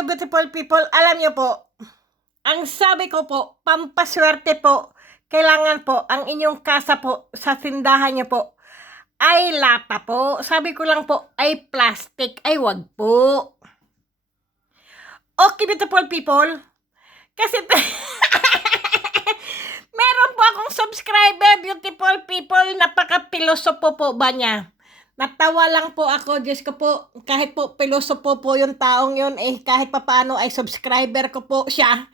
nyo, beautiful people, alam nyo po, ang sabi ko po, pampaswerte po, kailangan po, ang inyong kasa po, sa tindahan nyo po, ay lata po. Sabi ko lang po, ay plastic, ay wag po. Okay, beautiful people, kasi meron po akong subscriber, beautiful people, napaka-pilosopo po ba niya? Natawa lang po ako, Diyos ko po, kahit po pilosopo po yung taong yun, kahit pa paano ay subscriber ko po siya.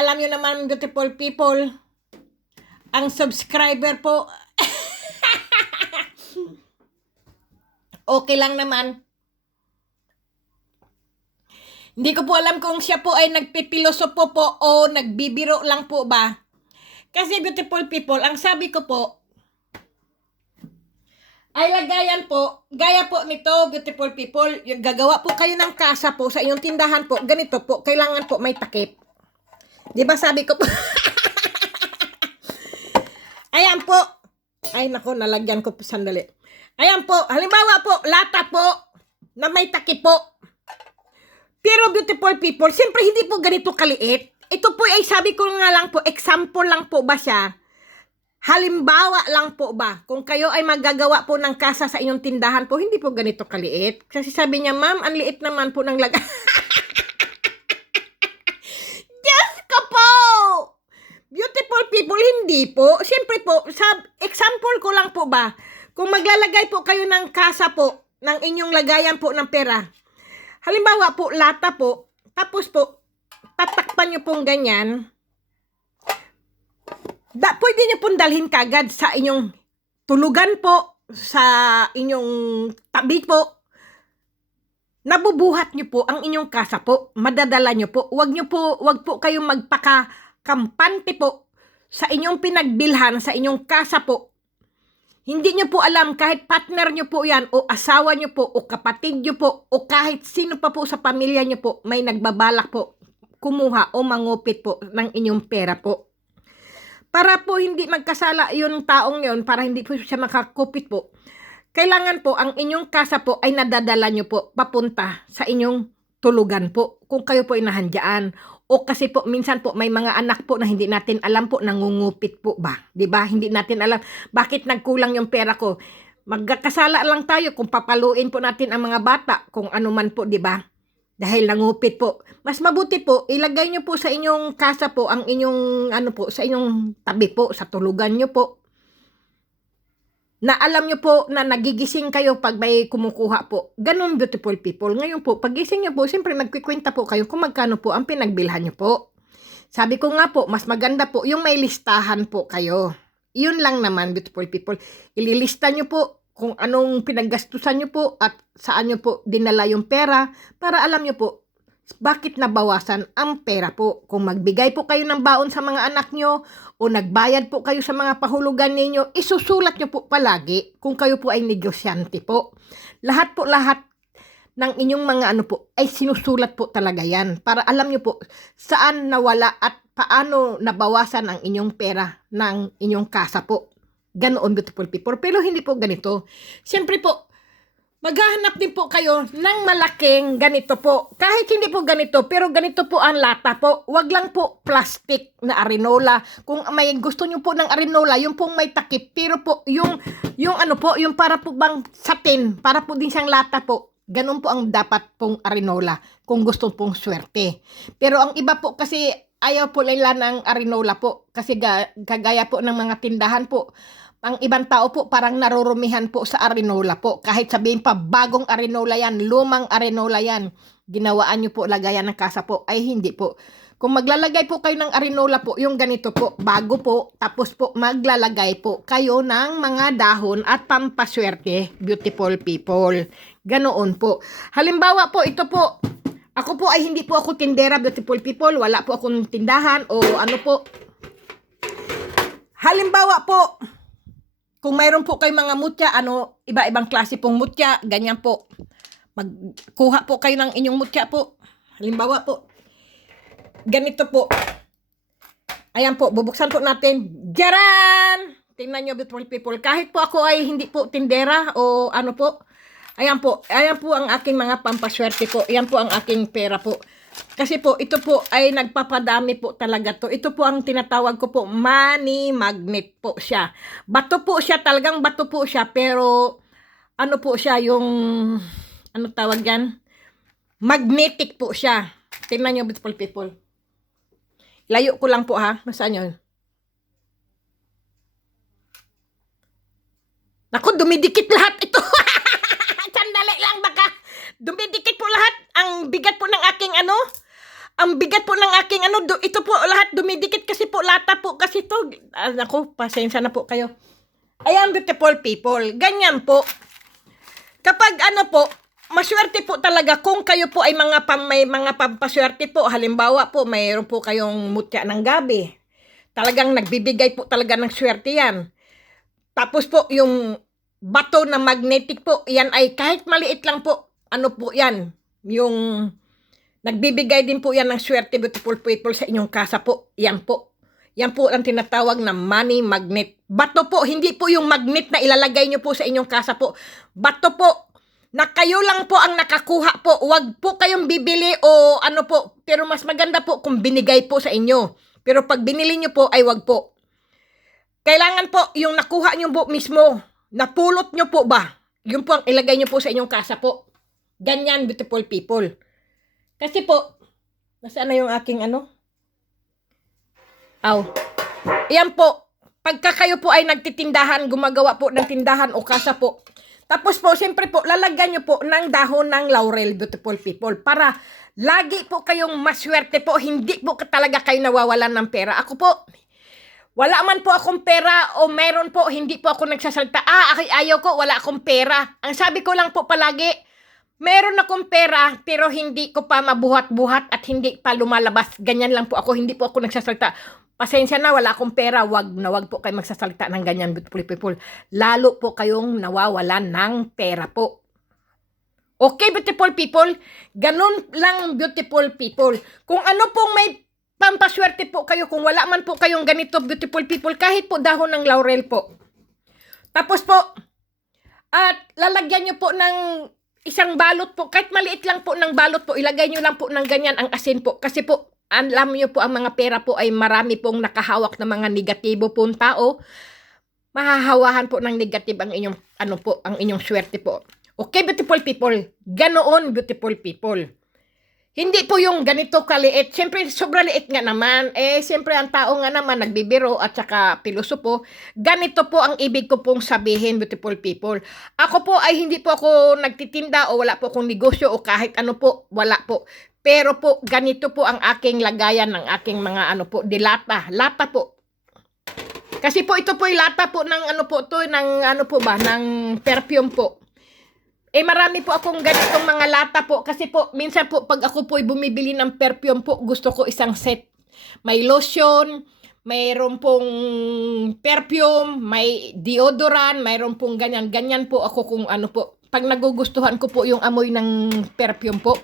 Alam nyo naman, beautiful people, ang subscriber po, okay lang naman. Hindi ko po alam kung siya po ay nagpipilosopo po o nagbibiro lang po ba. Kasi beautiful people, ang sabi ko po, ay lagayan po, gaya po nito, beautiful people, yung gagawa po kayo ng kasa po sa inyong tindahan po, ganito po, kailangan po may takip. Di ba sabi ko po? Ayan po. Ay nako, nalagyan ko po sandali. Ayan po, halimbawa po, lata po, na may takip po. Pero beautiful people, siyempre hindi po ganito kaliit. Ito po ay sabi ko nga lang po, example lang po ba siya? Halimbawa lang po ba? Kung kayo ay magagawa po ng kasa sa inyong tindahan po, hindi po ganito kaliit. Kasi sabi niya, ma'am, ang liit naman po ng lagay. Diyos ko po! Beautiful people, hindi po. Siyempre po, example ko lang po ba? Kung maglalagay po kayo ng kasa po, ng inyong lagayan po ng pera, halimbawa po, lata po, tapos po, tatakpan nyo pong ganyan, pwede nyo pong dalhin kagad sa inyong tulugan po, sa inyong tabi po, nabubuhat nyo po ang inyong kasa po, madadala nyo po, wag po kayong magpaka-kampante po sa inyong pinagbilhan, sa inyong kasa po. Hindi nyo po alam, kahit partner nyo po yan, o asawa nyo po, o kapatid nyo po, o kahit sino pa po sa pamilya nyo po, may nagbabalak po, kumuha o mangupit po ng inyong pera po. Para po hindi magkasala yung taong yon, para hindi po siya makakupit po, kailangan po ang inyong kasa po ay nadadala nyo po papunta sa inyong tulugan po, kung kayo po ay nahandyaan. O kasi po, minsan po, may mga anak po na hindi natin alam po, nangungupit po ba? Diba? Hindi natin alam, bakit nagkulang yung pera ko? Magkakasala lang tayo kung papaluin po natin ang mga bata, kung ano man po, diba? Dahil nangupit po. Mas mabuti po, ilagay nyo po sa inyong kasa po, ang inyong, sa inyong tabi po, sa tulugan nyo po. Na alam nyo po na nagigising kayo pag may kumukuha po. Ganun, beautiful people. Ngayon po, pagising nyo po, siyempre magkikwenta po kayo kung magkano po ang pinagbilhan nyo po. Sabi ko nga po, mas maganda po yung may listahan po kayo. Yun lang naman, beautiful people. Ililista nyo po kung anong pinaggastusan nyo po at saan nyo po dinala yung pera para alam nyo po bakit nabawasan ang pera po. Kung magbigay po kayo ng baon sa mga anak nyo o nagbayad po kayo sa mga pahulugan ninyo, isusulat nyo po palagi kung kayo po ay negosyante po. Lahat ng inyong mga ay sinusulat po talaga yan para alam nyo po saan nawala at paano nabawasan ang inyong pera ng inyong kasa po. Ganoon, beautiful people. Pero hindi po ganito. Siyempre po, maghahanap din po kayo ng malaking ganito po. Kahit hindi po ganito, pero ganito po ang lata po. Wag lang po plastic na arenola. Kung may gusto nyo po ng arenola, yung pong may takip. Pero po, yung yung para po bang satin, para po din siyang lata po. Ganun po ang dapat pong arenola kung gusto pong swerte. Pero ang iba po kasi ayaw po nila ng arenola po. Kasi kagaya po ng mga tindahan po. Ang ibang tao po parang narurumihan po sa arenola po. Kahit sabihin pa bagong arenola yan, lumang arenola yan, ginawaan nyo po lagayan ng kasa po, ay hindi po. Kung maglalagay po kayo ng arenola po, yung ganito po, bago po, tapos po maglalagay po kayo ng mga dahon at pampaswerte, beautiful people. Ganoon po. Halimbawa po, ito po, ako po ay hindi po ako tindera, beautiful people, wala po akong tindahan o ano po. Halimbawa po, kung mayroon po kayong mga mutya, iba-ibang klase pong mutya, ganyan po. Magkuha po kayo ng inyong mutya po. Halimbawa po, ganito po. Ayan po, bubuksan po natin. Jaran! Tingnan nyo, beautiful people. Kahit po ako ay hindi po tindera o po, Ayan po ang aking mga pampaswerte po. Ayan po ang aking pera po. Kasi po, ito po ay nagpapadami po talaga to. Ito po ang tinatawag ko po, money magnet po siya. Bato po siya, talagang bato po siya, pero ano po siya, yung, ano tawag yan? Magnetic po siya. Tingnan nyo, beautiful people. Layo ko lang po ha. Masaan yun? Naku, dumidikit lahat ito. Sandali lang baka. Dumidikit po lahat. Ang bigat po ng aking ano. Ang bigat po ng aking ano. Ito po lahat dumidikit kasi po lata po kasi to. Naku, pasensya na po kayo. Ayan, beautiful people. Ganyan po. Kapag ano po, maswerte po talaga kung kayo po ay may mga pampaswerte po. Halimbawa po, mayroon po kayong mutya ng gabi. Talagang nagbibigay po talaga ng swerte yan. Tapos po, yung bato na magnetic po, yan ay kahit maliit lang po, ano po yan, yung nagbibigay din po yan ng swerte, beautiful people, sa inyong kasa po. Yan po. Yan po ang tinatawag na money magnet. Bato po, hindi po yung magnet na ilalagay nyo po sa inyong kasa po. Bato po, na kayo lang po ang nakakuha po. Huwag po kayong bibili o ano po. Pero mas maganda po kung binigay po sa inyo. Pero pag binili nyo po, ay wag po. Kailangan po, yung nakuha nyo po mismo, napulot nyo po ba? Yun po ang ilagay nyo po sa inyong kasa po. Ganyan, beautiful people. Kasi po, nasaan na yung aking ano? Yan po, pagka kayo po ay nagtitindahan, gumagawa po ng tindahan o kasa po. Tapos po, siyempre po, lalagyan nyo po ng dahon ng laurel, beautiful people. Para lagi po kayong maswerte po, hindi po talaga kayo nawawalan ng pera. Ako po, wala man po akong pera o meron po, hindi po ako nagsasalita. Ayaw ko, wala akong pera. Ang sabi ko lang po palagi, meron akong pera pero hindi ko pa mabuhat-buhat at hindi pa lumalabas. Ganyan lang po ako, hindi po ako nagsasalita. Pasensya na, wala akong pera. Wag po kayo magsasalita ng ganyan, beautiful people. Lalo po kayong nawawalan ng pera po. Okay, beautiful people? Ganun lang, beautiful people. Kung ano pong may pampaswerte po kayo, kung wala man po kayong ganito, beautiful people, kahit po dahon ng laurel po. Tapos po, at lalagyan nyo po ng isang balot po, kahit maliit lang po ng balot po, ilagay nyo lang po ng ganyan ang asin po. Kasi po, alam nyo po, ang mga pera po ay marami pong nakahawak na mga negatibo pong tao. Mahahawahan po ng negative ang inyong, ano po, ang inyong swerte po. Okay, beautiful people? Ganoon, beautiful people. Hindi po yung ganito kaliit. Siyempre, sobra liit nga naman. Siyempre, ang tao nga naman nagbibiro at saka pilosopo. Ganito po ang ibig ko pong sabihin, beautiful people. Ako po ay hindi po ako nagtitinda o wala po akong negosyo o kahit ano po, wala po. Pero po, ganito po ang aking lagayan ng aking mga ano po, dilata. Lata po. Kasi po, ito po yung lata po ng ano po to, ng ano po ba, ng perfume po. Marami po akong ganitong mga lata po. Kasi po, minsan po, pag ako po ay bumibili ng perfume po, gusto ko isang set. May lotion, mayroon pong perfume, may deodorant, mayroon pong ganyan. Ganyan po ako kung ano po. Pag nagugustuhan ko po yung amoy ng perfume po,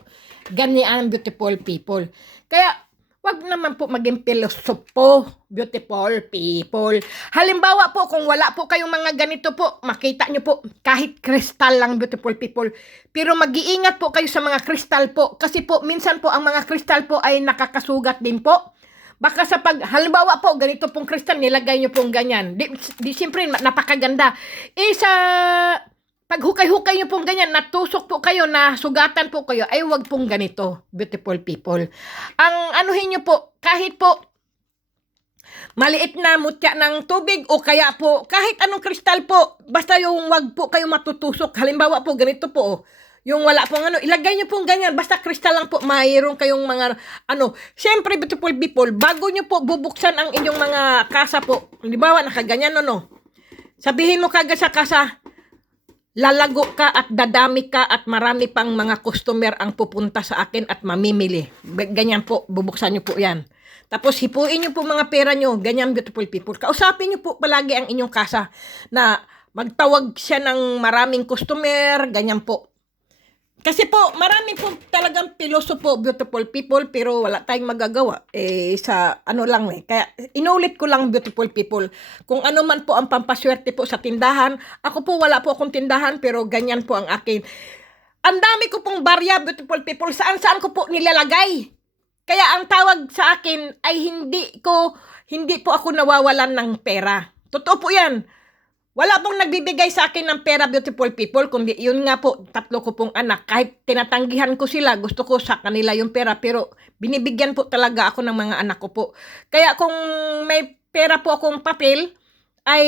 ganyan, beautiful people. Kaya, wag naman po maging pilosopo, beautiful people. Halimbawa po, kung wala po kayong mga ganito po, makita nyo po, kahit kristal lang, beautiful people. Pero mag-iingat po kayo sa mga kristal po. Kasi po, minsan po, ang mga kristal po ay nakakasugat din po. Baka sa halimbawa po, ganito pong kristal, nilagay nyo pong ganyan. Di siyempre, napakaganda. Sa paghukay-hukay nyo pong ganyan, natusok po kayo, nasugatan po kayo, ay wag pong ganito, beautiful people. Ang anuhin nyo po, kahit po maliit na mutya ng tubig o kaya po, kahit anong kristal po, basta yung wag po kayo matutusok. Halimbawa po, ganito po, yung wala pong ano, ilagay nyo pong ganyan, basta kristal lang po, mayroon kayong mga, ano, syempre, beautiful people, bago nyo po bubuksan ang inyong mga kasa po, halimbawa, nakaganyan, ano, sabihin mo kagad sa kasa, lalago ka at dadami ka at marami pang mga customer ang pupunta sa akin at mamimili. Ganyan po, bubuksan nyo po yan. Tapos hipuin nyo po mga pera nyo, ganyan, beautiful people. Kausapin nyo po palagi ang inyong kasa na magtawag siya ng maraming customer, ganyan po. Kasi po, marami po talagang pilosopo, beautiful people, pero wala tayong magagawa. Sa ano lang Kaya inulit ko lang, beautiful people. Kung ano man po ang pampaswerte po sa tindahan, ako po wala po akong tindahan, pero ganyan po ang akin. Ang dami ko pong barya, beautiful people, saan-saan ko po nilalagay. Kaya ang tawag sa akin ay hindi po ako nawawalan ng pera. Totoo po yan. Wala pong nagbibigay sa akin ng pera, beautiful people, kundi yun nga po, 3 ko pong anak. Kahit tinatanggihan ko sila, gusto ko sa kanila yung pera, pero binibigyan po talaga ako ng mga anak ko po. Kaya kung may pera po akong papel, ay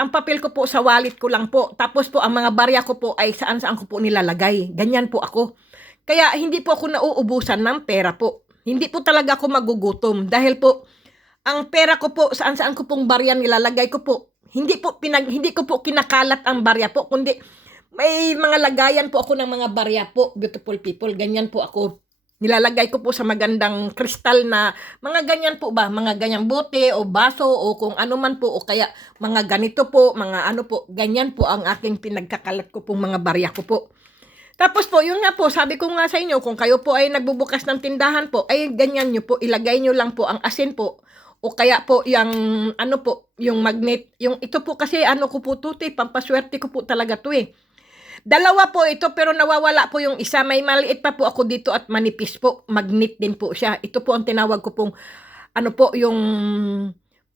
ang papel ko po sa wallet ko lang po. Tapos po ang mga barya ko po ay saan-saan ko po nilalagay. Ganyan po ako. Kaya hindi po ako nauubusan ng pera po. Hindi po talaga ako magugutom dahil po ang pera ko po saan-saan ko pong barya nilalagay ko po. Hindi ko po kinakalat ang barya po, kundi may mga lagayan po ako ng mga barya po, beautiful people. Ganyan po ako. Nilalagay ko po sa magandang kristal na mga ganyan po ba, mga ganyang bote o baso o kung ano man po o kaya mga ganito po, mga ano po, ganyan po ang aking pinagkakalat ko pong mga barya ko po. Tapos po, yun nga po, sabi ko nga sa inyo, kung kayo po ay nagbubukas ng tindahan po, ay ganyan nyo po, ilagay nyo lang po ang asin po. O kaya po, yung ano po, yung magnet, yung ito po kasi ano ko po to, pampaswerte ko po talaga to eh. 2 po ito pero nawawala po yung isa. May maliit pa po ako dito at manipis po. Magnet din po siya. Ito po ang tinawag ko pong ano po yung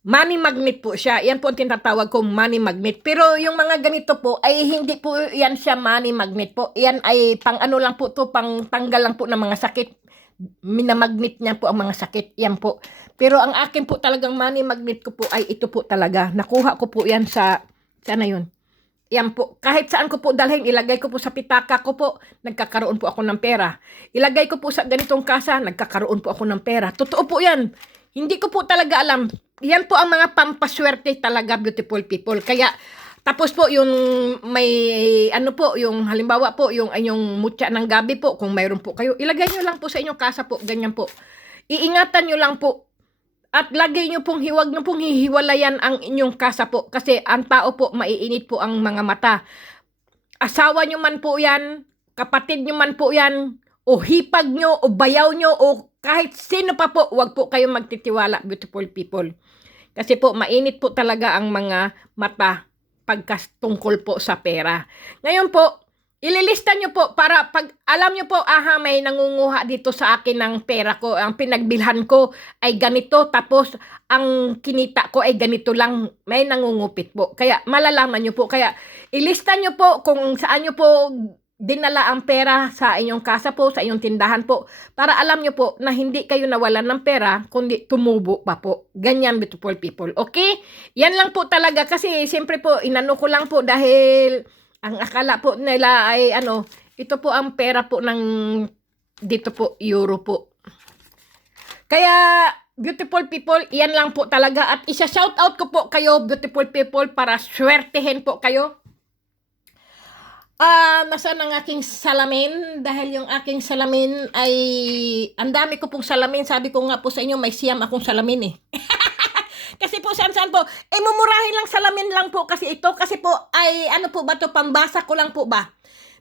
money magnet po siya. Yan po ang tinatawag kong money magnet. Pero yung mga ganito po ay hindi po yan siya money magnet po. Yan ay pang ano lang po to, pang tanggal lang po ng mga sakit. Minamagnet niya po ang mga sakit. Yan po. Pero ang akin po talagang money magnet ko po ay ito po talaga. Nakuha ko po yan sana yun. Yan po. Kahit saan ko po dalhin, ilagay ko po sa pitaka ko po, nagkakaroon po ako ng pera. Ilagay ko po sa ganitong kasa, nagkakaroon po ako ng pera. Totoo po yan. Hindi ko po talaga alam. Yan po ang mga pampaswerte talaga, beautiful people. Kaya, tapos po yung may, ano po, yung halimbawa po, yung mutya ng gabi po, kung mayroon po kayo, ilagay nyo lang po sa inyong kasa po, ganyan po. Iingatan nyo lang po. At lagi nyo pong huwag nyo pong hihiwalayan ang inyong kasa po. Kasi ang tao po, maiinit po ang mga mata. Asawa nyo man po yan, kapatid nyo man po yan, o hipag nyo, o bayaw nyo, o kahit sino pa po, huwag po kayong magtitiwala, beautiful people. Kasi po, mainit po talaga ang mga mata pagkatungkol po sa pera. Ngayon po, ililista nyo po para pag alam nyo po, aha, may nangunguha dito sa akin ng pera ko, ang pinagbilhan ko ay ganito, tapos ang kinita ko ay ganito lang, may nangungupit po. Kaya malalaman nyo po, kaya ilista nyo po kung saan nyo po dinala ang pera sa inyong kasa po, sa inyong tindahan po, para alam nyo po na hindi kayo nawalan ng pera, kundi tumubo pa po. Ganyan, beautiful people. Okay? Yan lang po talaga kasi siyempre po, inano ko lang po dahil ang akala po nila ay ano, ito po ang pera po ng dito po, euro po. Kaya, beautiful people, yan lang po talaga. At isa-shoutout ko po kayo, beautiful people, para swertehin po kayo. Nasaan ang aking salamin? Dahil yung aking salamin ay, ang dami ko pong salamin. Sabi ko nga po sa inyo, may siyam akong salamin eh. Kasi po saan-saan po, mumurahin lang salamin lang po kasi ito. Kasi po, ay ano po ba to, pambasa ko lang po ba?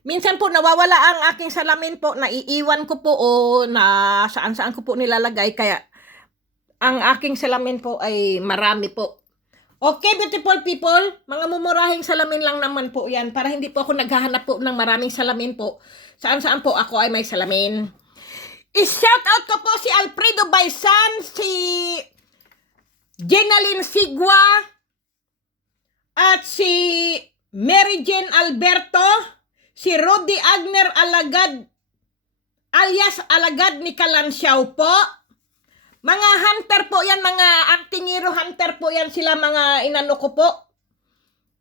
Minsan po nawawala ang aking salamin po, naiiwan ko po o na saan-saan ko po nilalagay. Kaya, ang aking salamin po ay marami po. Okay, beautiful people, mga mumurahing salamin lang naman po yan para hindi po ako naghahanap po ng maraming salamin po. Saan-saan po ako ay may salamin. I-shoutout ko po si Alfredo Baisan, si Jenaline Sigua, at si Mary Jane Alberto, si Rudy Agner Alagad, alias Alagad ni Kalansiaw po. Mga hunter po yan, mga actingero hunter po yan sila, mga inano ko po.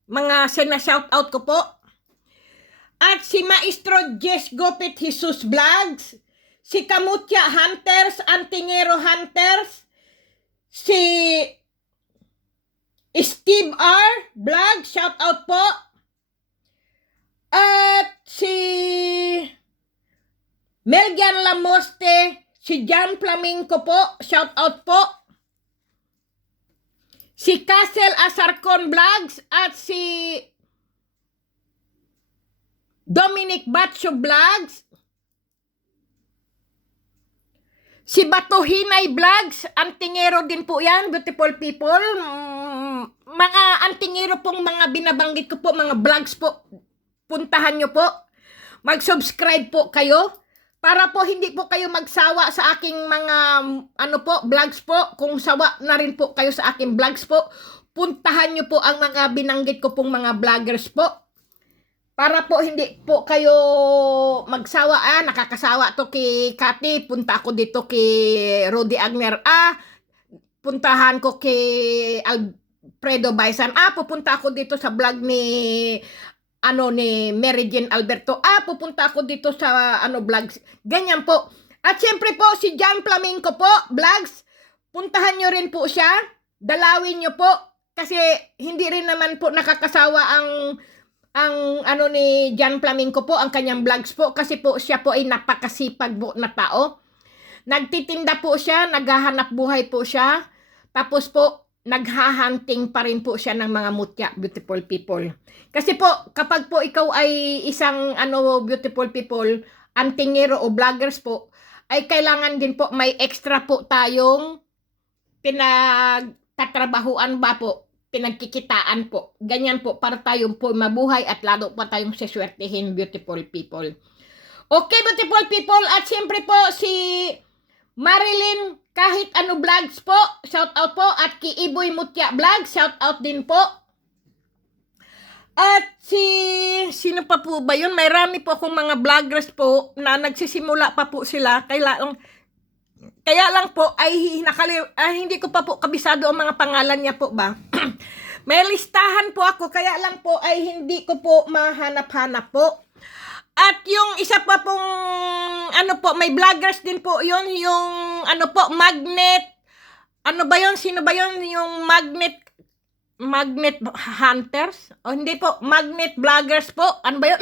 Mga sina-shoutout ko po. At si Maestro Jess Gopit Jesus Vlogs, si Kamutya Hunters, Antingero Hunters, si Steve R. Vlog, shoutout po. At si Melgian Lamoste, si Jan Flamenco po, shoutout po. Si Castle Asarcon Vlogs at si Dominic Batcho Vlogs. Si Batuhinay Vlogs, antingero din po yan, beautiful people. Mga antingero pong mga binabanggit ko po, mga vlogs po, puntahan nyo po. Mag-subscribe po kayo para po hindi po kayo magsawa sa aking mga vlogs po. Kung sawa na rin po kayo sa aking vlogs po, puntahan nyo po ang mga binanggit ko pong mga vloggers po. Para po hindi po kayo magsawa, nakakasawa to kay Kati, punta ako dito kay Rudy Agner, puntahan ko kay Alfredo Baisan, pupunta ako dito sa vlog ni Mary Jane Alberto, pupunta ako dito sa vlogs, ganyan po. At syempre po, si John Flamenco po, vlogs, puntahan nyo rin po siya, dalawin nyo po, kasi hindi rin naman po nakakasawa ang ni John Flamenco po, ang kanyang vlogs po, kasi po siya po ay napakasipag po na tao. Nagtitinda po siya, naghahanap buhay po siya, tapos po naghahunting pa rin po siya ng mga mutya, beautiful people. Kasi po, kapag po ikaw ay isang beautiful people, antingero o vloggers po, ay kailangan din po may extra po tayong pinagtatrabahuan ba po, pinagkikitaan po. Ganyan po, para tayong po mabuhay at lalo pa tayong siswertihin, beautiful people. Okay, beautiful people, at siyempre po si Marilyn kahit vlogs po, shout out po, at ki Iboy Mutya Vlog, shout out din po. At sino pa po ba yun? Marami po akong mga vloggers po na nagsisimula pa po sila, kaya lang po ay hindi ko pa po kabisado ang mga pangalan niya po ba. May listahan po ako, kaya lang po ay hindi ko po mahanap-hanap po. At yung isa pa pong may vloggers din po yun, yung Magnet, sino ba yun, yung Magnet Hunters? O hindi po, Magnet Vloggers po, ano ba yun?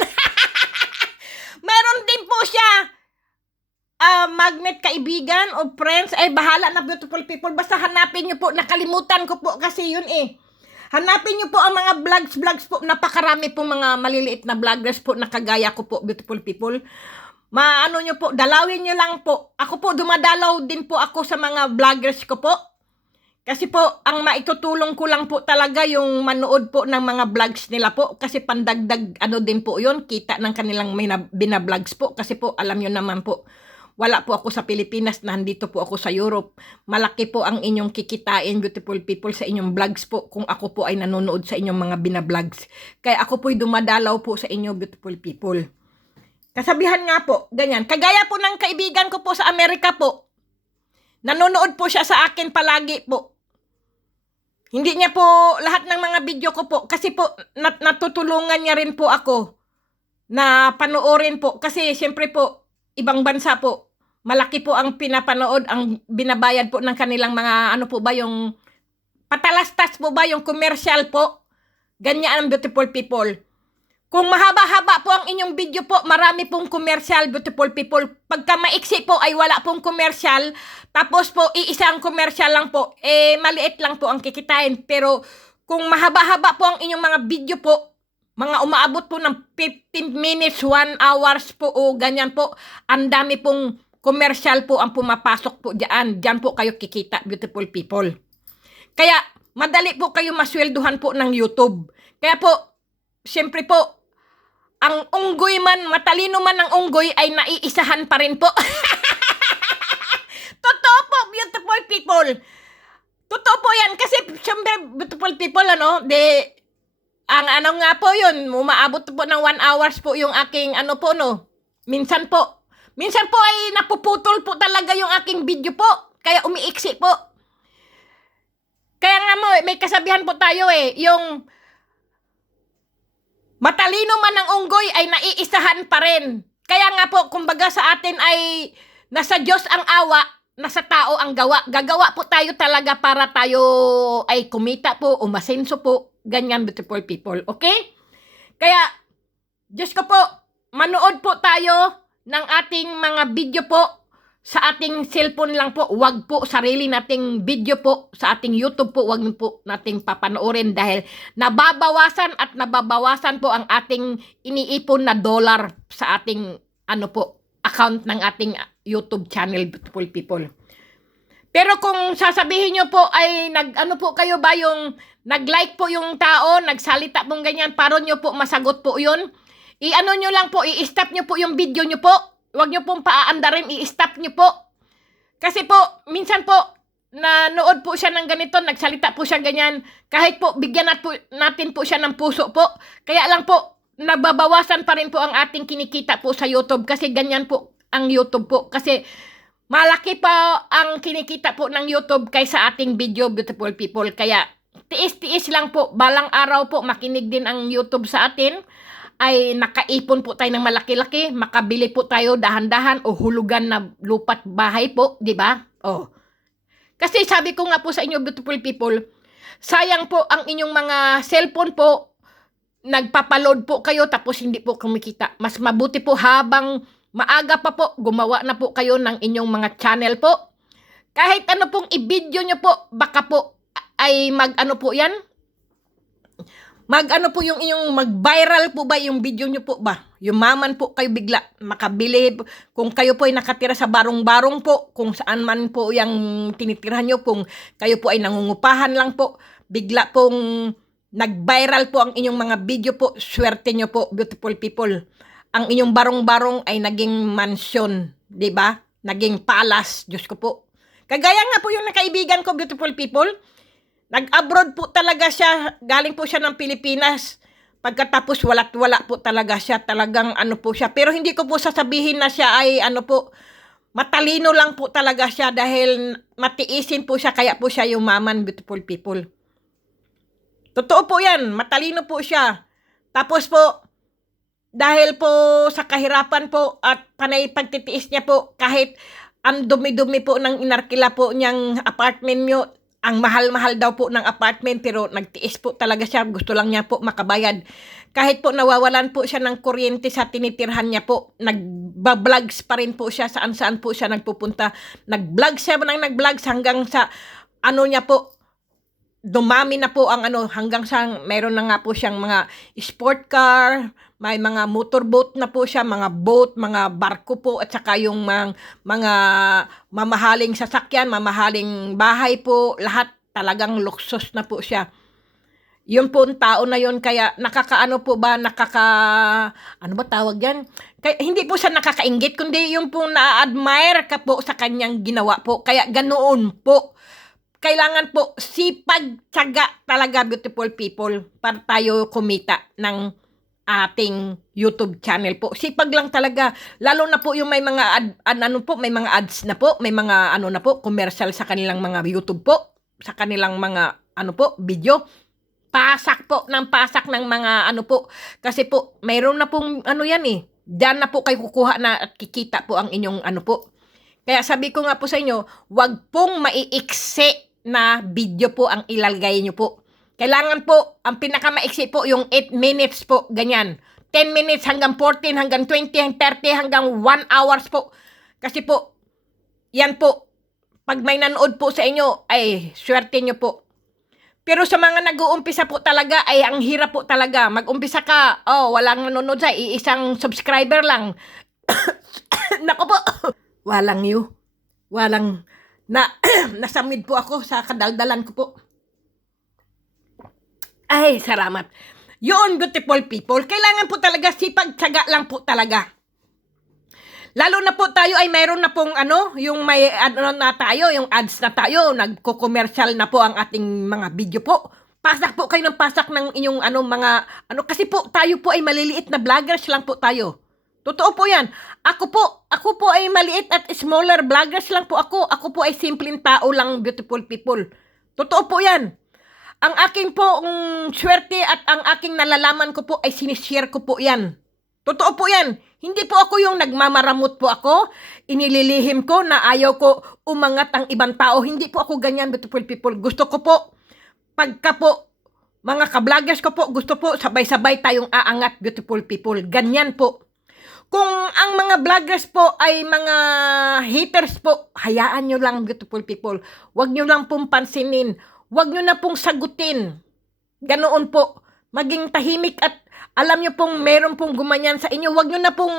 Meron din po siya, Magnet Kaibigan o Friends, ay bahala na, beautiful people, basta hanapin nyo po, nakalimutan ko po kasi yun Hanapin nyo po ang mga vlogs po, napakarami po mga maliliit na vloggers po na kagaya ko po, beautiful people. Nyo po, dalawin nyo lang po. Ako po, dumadalaw din po ako sa mga vloggers ko po. Kasi po, ang maitutulong ko lang po talaga yung manood po ng mga vlogs nila po. Kasi pandagdag din po yun, kita ng kanilang binavlogs po. Kasi po, alam nyo naman po, wala po ako sa Pilipinas, nandito po ako sa Europe. Malaki po ang inyong kikitain, beautiful people, sa inyong vlogs po kung ako po ay nanonood sa inyong mga binavlogs. Kaya ako po'y dumadalaw po sa inyo, beautiful people. Kasabihan nga po, ganyan. Kagaya po ng kaibigan ko po sa Amerika po. Nanonood po siya sa akin palagi po. Hindi niya po lahat ng mga video ko po, kasi po natutulungan niya rin po ako na panoorin po. Kasi siyempre po, ibang bansa po, malaki po ang pinapanood, ang binabayad po ng kanilang mga, yung patalastas po ba, yung commercial po. Ganyan ang beautiful people. Kung mahaba-haba po ang inyong video po, marami pong commercial, beautiful people. Pagka maiksi po ay wala pong commercial, tapos po iisang commercial lang po, maliit lang po ang kikitain. Pero kung mahaba-haba po ang inyong mga video po, mga umaabot po ng 15 minutes, 1 hours po o ganyan po. Ang dami pong commercial po ang pumapasok po dyan. Dyan po kayo kikita, beautiful people. Kaya madali po kayo maswelduhan po ng YouTube. Kaya po, siyempre po, ang unggoy man, matalino man ang unggoy ay naiisahan pa rin po. Totoo po, beautiful people. Totoo po yan. Kasi siyempre, beautiful people, ang nga po yun, umaabot po ng 1 hours po yung aking minsan po ay napuputol po talaga yung aking video po, kaya umiiksi po. Kaya nga may kasabihan po tayo yung matalino man ang unggoy ay naiisahan pa rin. Kaya nga po, kumbaga sa atin ay nasa Diyos ang awa, nasa tao ang gawa. Gagawa po tayo talaga para tayo ay kumita po, umasenso po. Ganyan, beautiful people. Okay? Kaya, Diyos ko po, manood po tayo ng ating mga video po sa ating cellphone lang po. Wag po sarili nating video po sa ating YouTube po. Wag po nating papanoorin dahil nababawasan at nababawasan po ang ating iniipon na dollar sa ating account ng ating YouTube channel, beautiful people. Pero kung sasabihin nyo po ay ano po kayo ba yung nag-like po yung tao, nagsalita pong ganyan, para nyo po masagot po yun, i-ano nyo lang po, i-stop nyo po yung video nyo po. Huwag nyo pong paaandarin, i-stop nyo po. Kasi po, minsan po, nanood po siya ng ganito, nagsalita po siya ganyan, kahit po bigyan natin po siya ng puso po, kaya lang po, nababawasan pa rin po ang ating kinikita po sa YouTube kasi ganyan po ang YouTube po. Kasi malaki pa ang kinikita po ng YouTube kaysa ating video, beautiful people. Kaya tiis-tiis lang po, balang araw po makinig din ang YouTube sa atin, ay nakaipon po tayo ng malaki-laki, makabili po tayo dahan-dahan o hulugan na lupa't bahay po, di ba? Oh. Kasi sabi ko nga po sa inyo, beautiful people, sayang po ang inyong mga cellphone po, nagpapaload po kayo tapos hindi po kumikita. Mas mabuti po habang maaga pa po, gumawa na po kayo ng inyong mga channel po. Kahit ano pong i-video nyo po, baka po ay mag-ano po yan, mag-ano po yung inyong mag-viral po ba yung video nyo po ba? Yumaman po kayo bigla, makabili. Kung kayo po ay nakatira sa barong-barong po, kung saan man po yung tinitirhan nyo, kung kayo po ay nangungupahan lang po, bigla pong nag-viral po ang inyong mga video po, swerte nyo po, beautiful people. Ang inyong barong-barong ay naging mansion, di ba? Naging palace, Diyos ko po. Kagaya nga po yung nakaibigan ko, beautiful people, nag-abroad po talaga siya, galing po siya ng Pilipinas. Pagkatapos wala po talaga siya, talagang ano po siya. Pero hindi ko po sasabihin na siya ay ano po, matalino lang po talaga siya dahil matiisin po siya, kaya po siya yumaman, beautiful people. Totoo po yan, matalino po siya. Tapos po, dahil po sa kahirapan po at panay pagtitiis niya po, kahit ang dumi-dumi po ng inarkila po niyang apartment niyo, ang mahal-mahal daw po ng apartment, pero nagtiis po talaga siya, gusto lang niya po makabayad. Kahit po nawawalan po siya ng kuryente sa tinitirhan niya po, nagba-vlogs pa rin po siya, saan-saan po siya nagpupunta. Nag-vlog siya nag-vlogs hanggang sa ano niya po, dumami na po ang ano, hanggang sa meron na nga po siyang mga sport car, may mga motorboat na po siya, mga boat, mga barko po, at saka yung mga mamahaling sasakyan, mamahaling bahay po, lahat talagang luksos na po siya. Yun po ang tao na yun, kaya nakakaano po ba, ano ba tawag yan? Kaya, hindi po siya nakakainggit, kundi yung po na-admire ka po sa kanyang ginawa po, kaya ganoon po. Kailangan po sipag, tiyaga talaga, beautiful people, para tayo kumita ng ating YouTube channel po. Sipag lang talaga. Lalo na po yung may mga may mga ads na po, may mga ano na po, commercial sa kanilang mga YouTube po, sa kanilang mga ano po, video. Pasak po ng mga ano po. Kasi po, mayroon na pong ano yan eh. Diyan na po kayo kukuha na at kikita po ang inyong ano po. Kaya sabi ko nga po sa inyo, wag pong maiiksi na video po ang ilalagay nyo po. Kailangan po, ang pinakamaiksi po, yung 8 minutes po, ganyan. 10 minutes hanggang 14, hanggang 20, hanggang 30, hanggang 1 hours po. Kasi po, yan po, pag may nanood po sa inyo, ay, swerte nyo po. Pero sa mga nag-uumpisa po talaga, ay, ang hirap po talaga. Mag-umpisa ka, walang nanonood sa, isang subscriber lang. Nako po, walang you. Walang, nasamid po ako sa kadaldalan ko po. Ay, salamat. Yun, beautiful people. Kailangan po talaga sipag-tiyaga lang po talaga. Lalo na po tayo ay mayroon na pong ano, yung may ano na tayo, yung ads na tayo, nagko-commercial na po ang ating mga video po. Pasak po kayo ng pasak ng inyong ano, mga ano, kasi po tayo po ay maliliit na vloggers lang po tayo. Totoo po yan. Ako po ay maliit at smaller vloggers lang po ako. Ako po ay simpleng tao lang, beautiful people. Totoo po yan. Ang aking po swerte at ang aking nalalaman ko po ay sinishare ko po yan. Totoo po yan. Hindi po ako yung nagmamaramot po ako. Inililihim ko na ayaw ko umangat ang ibang tao. Hindi po ako ganyan, beautiful people. Gusto ko po, pagka po, mga ka-vloggers ko po, gusto po sabay-sabay tayong aangat, beautiful people. Ganyan po. Kung ang mga vloggers po ay mga haters po, hayaan nyo lang, beautiful people. Huwag nyo lang pong pansinin. Huwag nyo na pong sagutin. Ganoon po. Maging tahimik at alam nyo pong meron pong gumanyan sa inyo, wag nyo na pong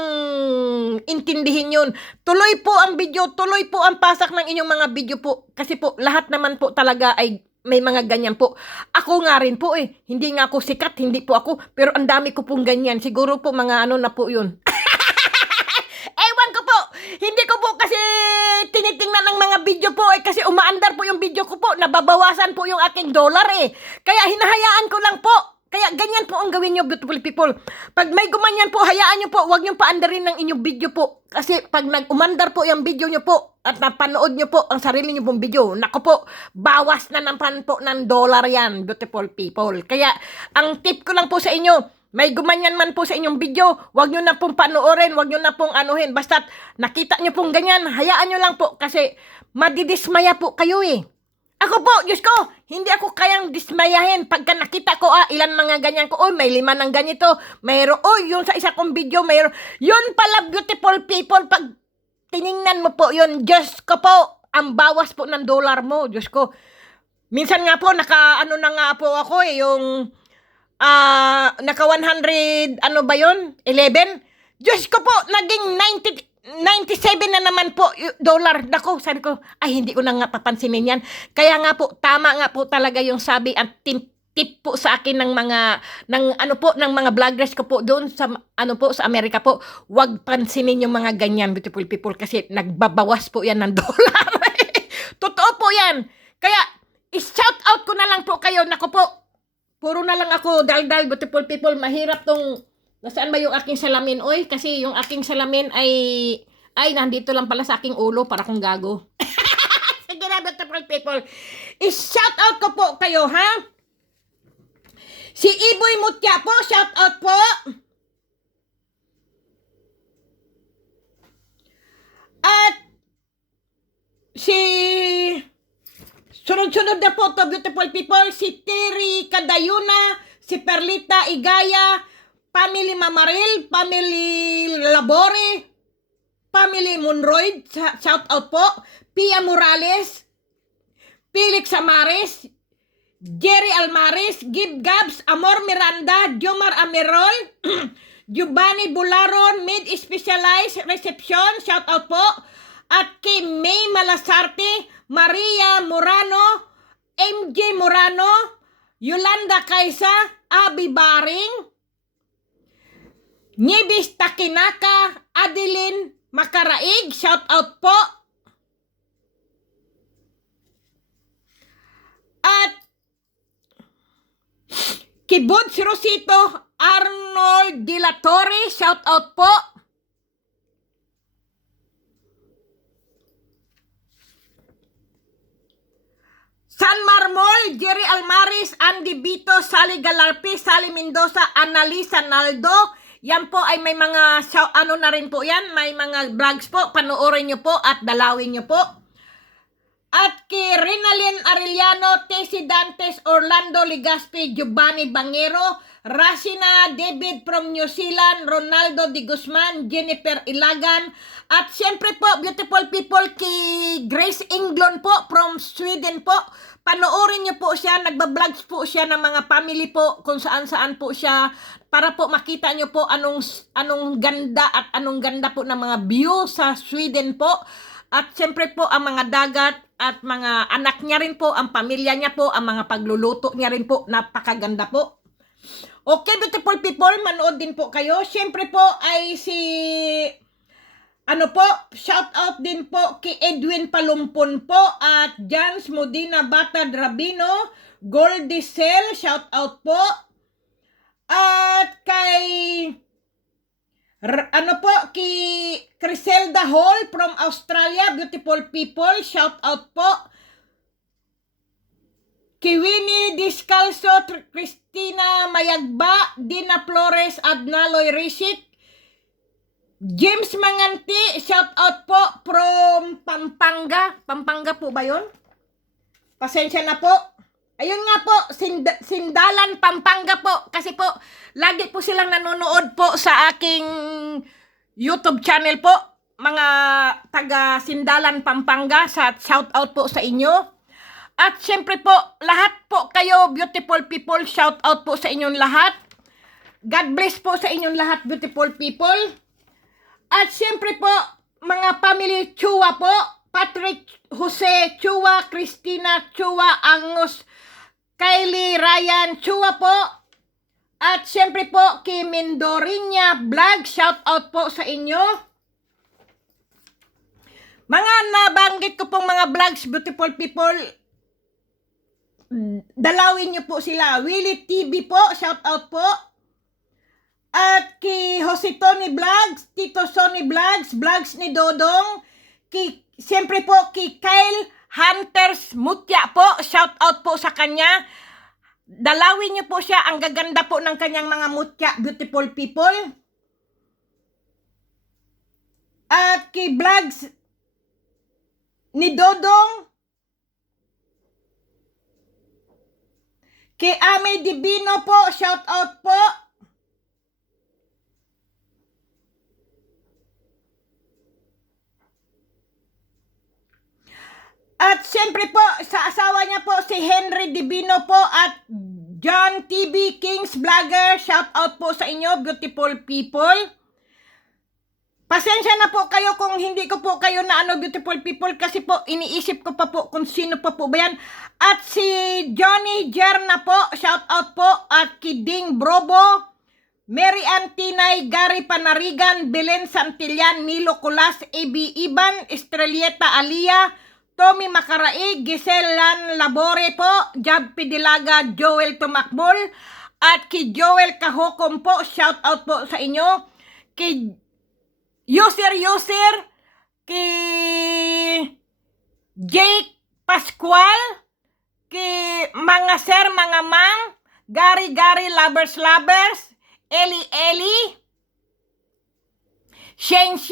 intindihin yun. Tuloy po ang video, tuloy po ang pasak ng inyong mga video po. Kasi po, lahat naman po talaga ay may mga ganyan po. Ako nga rin po eh. Hindi nga ako sikat, hindi po ako. Pero ang dami ko pong ganyan. Siguro po mga ano na po yun. Ewan ko po. Hindi ko po kasi tinitingnan ng mga video po eh. Kasi umaandar po yung video ko po. Nababawasan po yung aking dollar eh. Kaya hinahayaan ko lang po. Kaya ganyan po ang gawin nyo, beautiful people. Pag may gumanyan po, hayaan nyo po. Huwag nyo paandarin ng inyong video po. Kasi pag nag-umandar po yung video nyo po at napanood nyo po ang sarili nyo pong video, nako po, bawas na naman po ng dollar yan, beautiful people. Kaya ang tip ko lang po sa inyo, may gumanyan man po sa inyong video, huwag nyo na pong panoorin, huwag nyo na pong anuhin. Basta nakita nyo pong ganyan, hayaan nyo lang po kasi madidismaya po kayo eh. Ako po, Diyos ko, hindi ako kayang dismayahin. Pagka nakita ko, ilan mga ganyan ko, may 5 ng ganito, mayroon, yung sa isa kong video, mayroon. Yun pala, beautiful people, pag tiningnan mo po yun, Diyos ko po, ang bawas po ng dollar mo, Diyos ko. Minsan nga po, ano na nga po ako yung, naka 100, ano ba yun? 11? Diyos ko po, naging 97 na naman po dollar. Nako, sabi ko, ay hindi ko na nga papansinin yan. Kaya nga po, tama nga po talaga yung sabi at tip po sa akin ng mga vloggers ko po doon sa sa Amerika po. Huwag pansinin yung mga ganyan, beautiful people, kasi nagbabawas po yan ng dollar. Totoo po yan. Kaya i-shout out ko na lang po kayo. Nako po, puro na lang ako daldal, beautiful people. Mahirap tong nasaan ba yung aking salamin? Oy, kasi yung aking salamin ay nandito lang pala sa aking ulo para kung gago. Sige na, beautiful people. I-shout out ko po kayo, ha? Si Iboy Mutya po, shout out po. At si sunod-sunod na po to, beautiful people. Si Terry Cadayuna, si Perlita Igaya, Family Mamaril, Family Labore, Family Monroy, shout out po. Pia Morales, Felix Amares, Jerry Almaris, Gib Gabs, Amor Miranda, Jomar Amirol, Giovanni Bularon, Mid Specialized Reception, shout out po. At kay May Malasarte, Maria Morano, MJ Morano, Yolanda Kaisa, Abi Baring, Nibis Takinaka, Adeline Makaraig, shout out po. At Kibod Rosito, Arnold Dilatore, shout out po. San Marmol, Jerry Almaris, Andy Bito, Sally Galarpi, Sally Mendoza, Annalisa Naldo. Yan po ay may mga, na rin po yan, may mga vlogs po, panoorin nyo po at dalawin nyo po. At kay Rinalyn Arellano, Tessie Dantes, Orlando Ligaspi, Giovanni Bangero, Racina David from New Zealand, Ronaldo Di Guzman, Jennifer Ilagan, at siyempre po, beautiful people, kay Grace England po from Sweden po. Panoorin niyo po siya, nagba-vlogs po siya ng mga family po, kung saan-saan po siya, para po makita niyo po anong ganda at anong ganda po ng mga view sa Sweden po. At siyempre po ang mga dagat at mga anak niya rin po, ang pamilya niya po, ang mga pagluluto niya rin po, napakaganda po. Okay, beautiful people, manood din po kayo. Siyempre po ay shout out din po kay Edwin Palumpon po at Jans Modina Bata Drabino, Goldie Cell, shout out po. At kay kay Criselda Hall from Australia, beautiful people, shout out po. Kay Winnie Discalso, Cristina Mayagba, Dina Flores, Adnaloy Rishik, James Manganti, shout out po from Pampanga. Pampanga po ba yun? Pasensya na po. Ayun nga po, Sindalan, Pampanga po. Kasi po, lagi po silang nanonood po sa aking YouTube channel po. Mga taga Sindalan, Pampanga. Shout out po sa inyo. At syempre po, lahat po kayo, beautiful people, shout out po sa inyong lahat. God bless po sa inyong lahat, beautiful people. At siyempre po, mga family Chua po, Patrick, Jose Chua, Christina Chua, Angus, Kylie, Ryan Chua po. At siyempre po, kay Mendorinya Vlog, shout out po sa inyo. Mga nabanggit ko pong mga vlogs, beautiful people, dalawin niyo po sila. Willie TV po, shout out po. At kay Jose Tony Vlogs, Tito Sonny Vlogs, vlogs ni Dodong. Siyempre po kay Kyle Hunters Mutya po, shout out po sa kanya. Dalawin niyo po siya, ang gaganda po ng kanyang mga mutya, beautiful people. At kay vlogs ni Dodong, kay Ame Divino po, shout out po. At siyempre po, sa asawa niya po, si Henry Divino po at John TV Kings Vlogger, shout out po sa inyo, beautiful people. Pasensya na po kayo kung hindi ko po kayo na beautiful people, kasi po iniisip ko pa po kung sino pa po ba yan. At si Johnny Jerna po, shout out po. At Kiding Brobo, Mary Antinay, Gary Panarigan, Belen Santillan, Milo Culas, A.B. Iban, Estrelieta Alia, Tommy Macaraig, Giselle Lan Labore po, Jab Pidilaga, Joel Tumakbol, at kay Joel Kahokom po, shout out po sa inyo. Kay User, kay Jake Pascual, kay mga sir, mga mang, Gary, Lovers, Eli, Shane,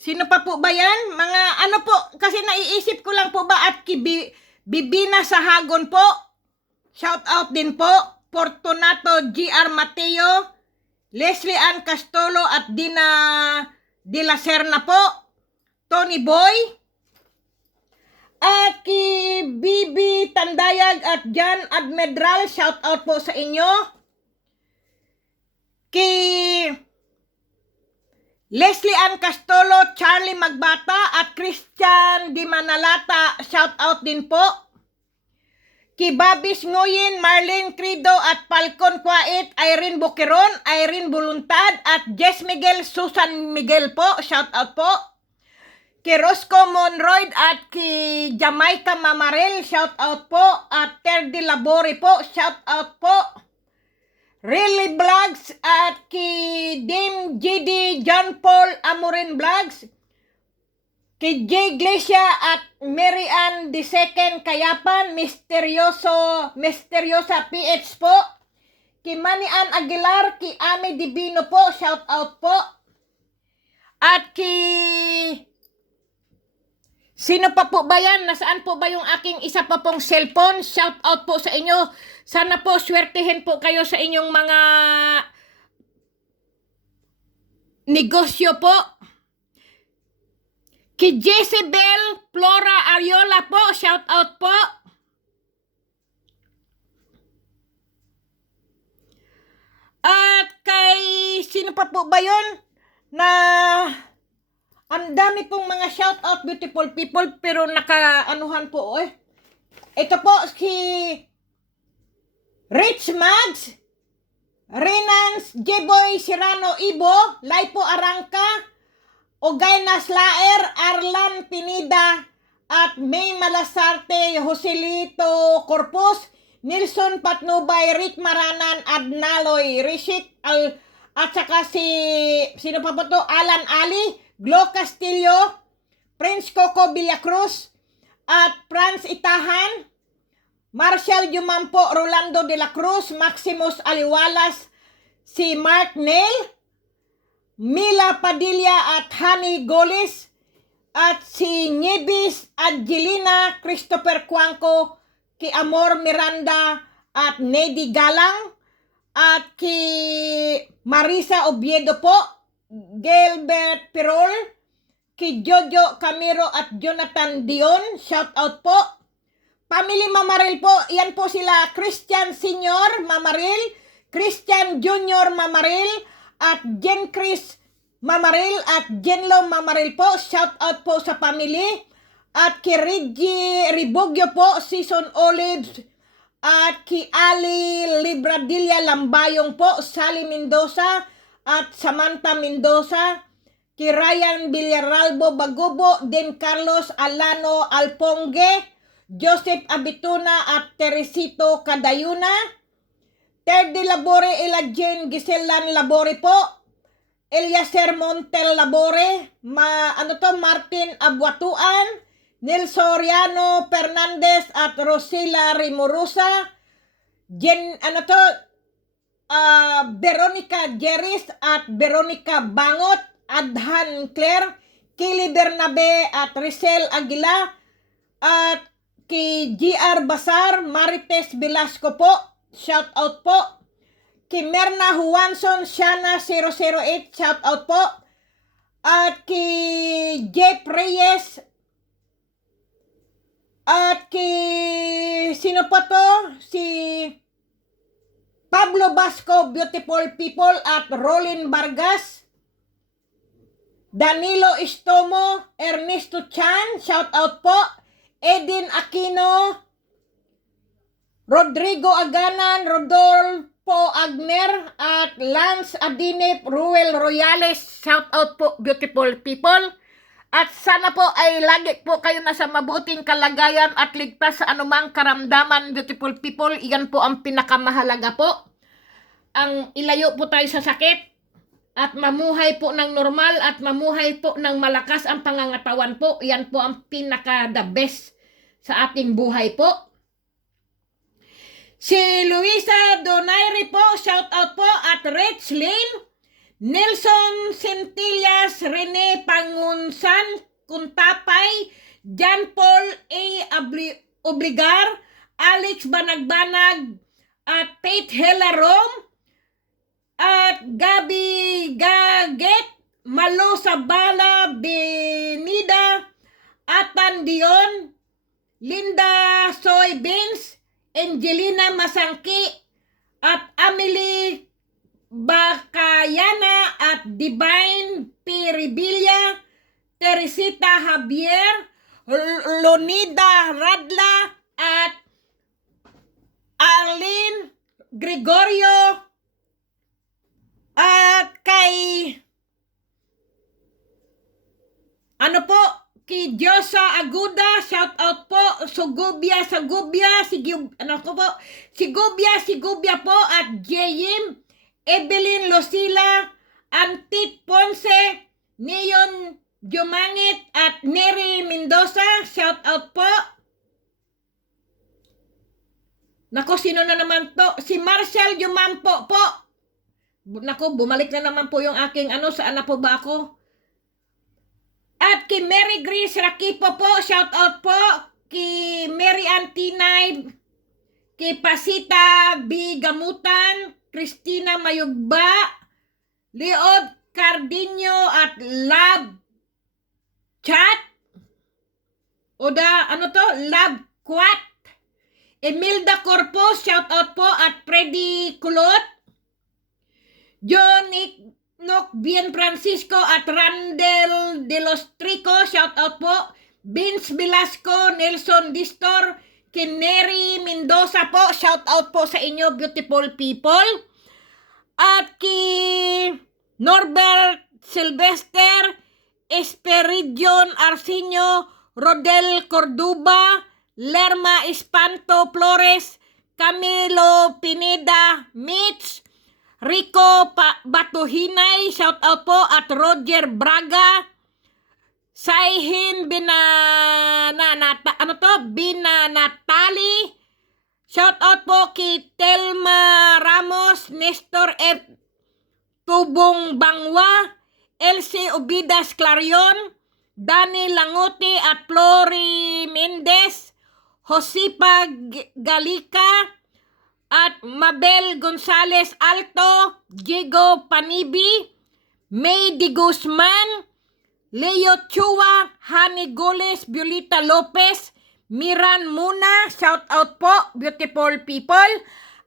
sino pa po ba yan? Mga ano po, kasi naiisip ko lang po ba. At Bibina Sahagon po, shout out din po. Fortunato G.R. Mateo, Leslie Ann Castolo at Dina De La Serna po, Tony Boy, at kay Bibi Tandayag at John Admedral, shout out po sa inyo. Kay Leslie Ann Castolo, Charlie Magbata at Christian Di Manalata, shout out din po. Kay Babis Nguyen, Marlene Crido at Falcon Kwait, Irene Boqueron, Irene Voluntad at Jess Miguel, Susan Miguel po, shout out po. Kay Roscoe Monroy at kay Jamaica Mamarel, shout out po. At Terdy Labore po, shout out po. Really Vlogs at kay Dame GD John Paul Amorin Vlogs, kay J. Iglesia at Mary Ann II Kayapan, Misteriosa PH po, kay Manny Ann Aguilar, kay Ame Divino po, shout out po. At kay sino pa po ba yan? Nasaan po ba yung aking isa pa pong cellphone? Shout out po sa inyo. Sana po swertihin po kayo sa inyong mga negosyo po. Kay Jezebel Flora Ariola po, shout out po. At kay sino pa po ba yun? Na ang dami pong mga shout out, beautiful people, pero nakaanuhan po eh. Ito po si Rich Mags, Renans, J-Boy Serrano Ibo, Laipo Arangka, Ogay Naslaer, Arlan Pinida, at May Malasarte, Joselito Corpus, Nilson Patnubay, Rick Maranan, Adnaloy, Rishik at saka sino pa po to? Alan Ali, Glo Castillo, Prince Coco Villacruz, at Franz Itahan, Marshall Jumampo, Rolando de la Cruz, Maximus Aliwalas, si Mark Neil, Mila Padilla at Honey Golis, at si Nieves Angelina, Christopher Cuanco, ki Amor Miranda at Nedy Galang, at ki Marisa Oviedo po, Gilbert Pirol, ki Jojo Camero at Jonathan Dion, shout out po. Family Mamaril po, yan po sila Christian Senior Mamaril, Christian Junior Mamaril at Jen Chris Mamaril at Jenlo Mamaril po. Shout out po sa family. At kay Reggie Ribogyo po, Season Olives. At kay Ali Libradilla Lambayong po, Sally Mendoza at Samantha Mendoza. Kay Ryan Villaralbo Bagubo, Den Carlos Alano Alponge, Joseph Abituna at Teresito Cadayuna. Terdy Labore, Ella Jane Giselan Labore po. Eliaser Montel Labore, Martin Abuatuan, Nel Soriano Fernandez at Rosila Rimorosa. Veronica Jeris at Veronica Bangot, Adhan Claire, Kili Bernabe at Rizal Aguila, at kay GR Basar, Marites Velasco po, shout out po. Kay Merna Juanson, Shana 008, shout out po. At kay Jeff Reyes, at kay sino pa to? Si Pablo Basco, Beautiful People at Rolin Vargas. Danilo Istomo, Ernesto Chan, shout out po. Edin Aquino, Rodrigo Aganan, Rodolfo Agner, at Lance Adinep, Ruel Royales, shout out po, beautiful people. At sana po ay lagi po kayo nasa mabuting kalagayan at ligtas sa anumang karamdaman, beautiful people. Iyan po ang pinakamahalaga po. Ang ilayo po tayo sa sakit at mamuhay po ng normal at mamuhay po ng malakas ang pangangatawan po. Yan po ang pinaka the best sa ating buhay po. Si Luisa Donaire po, shout out po, at Rich Lane, Nelson Centillas, Rene Pangunsan, Kuntapay, John Paul A. Obligar, Alex Banagbanag, at Faith Helarom, at Gabi Gaget, Malo Sabala, Benida, Atan Dion, Linda Soybeans, Angelina Masangki, at Amelie Bacayana, at Divine Piribilla, Teresita Javier, Lonida Radla, at Arlene Gregorio, at kay kay Diosa Aguda, shout out po. Sigubia, Sigubia po, at Jayim, Evelyn Losila, Antit Ponce, Neon Jumangit, at Neri Mendoza, shout out po. Nako, sino na naman to? Si Marshall Jumampo po. Nako, bumalik na naman po yung aking saan na po ba ako? At kay Mary Grace Rakipo po, shout out po. Kay Mary Antinay, kay Pasita B. Gamutan, Christina Mayugba, Leod Cardinio, at Love Chat. Love Quat. Emilda Corpo, shout out po, at Freddy Kulot, John Nok Bien Francisco, at Randel De Los Trico, shout out po. Vince Velasco, Nelson Distor, Kineri Mendoza po, shout out po sa inyo, beautiful people. At kay Norbert Silvester, Esperidion Arsenio, Rodel Corduba, Lerma Espanto Flores, Camilo Pineda, Mitch, Rico Batuhinay, shout out po, at Roger Braga, Saihin Binanatali, shout out po kay Telma Ramos, Nestor F. Tubong Bangwa, Elsie Obidas Clarion, Dani Langote, at Flori Mendez, Josipa Galika, at Mabel Gonzales Alto, Diego Panibi, May Di Guzman, Leo Chua, Hani Goles, Violeta Lopez, Miran Muna, shout out po, beautiful people.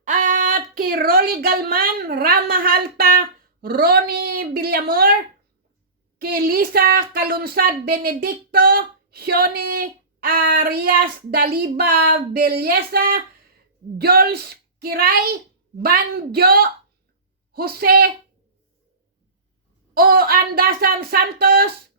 at kay Rolly Galman, Rama Halta, Ronnie Villamor, kay Lisa Kalunsad Benedicto, Shoni Arias Daliba Belleza, Jules Kiray, Banjo, Jose O. Andasan Santos,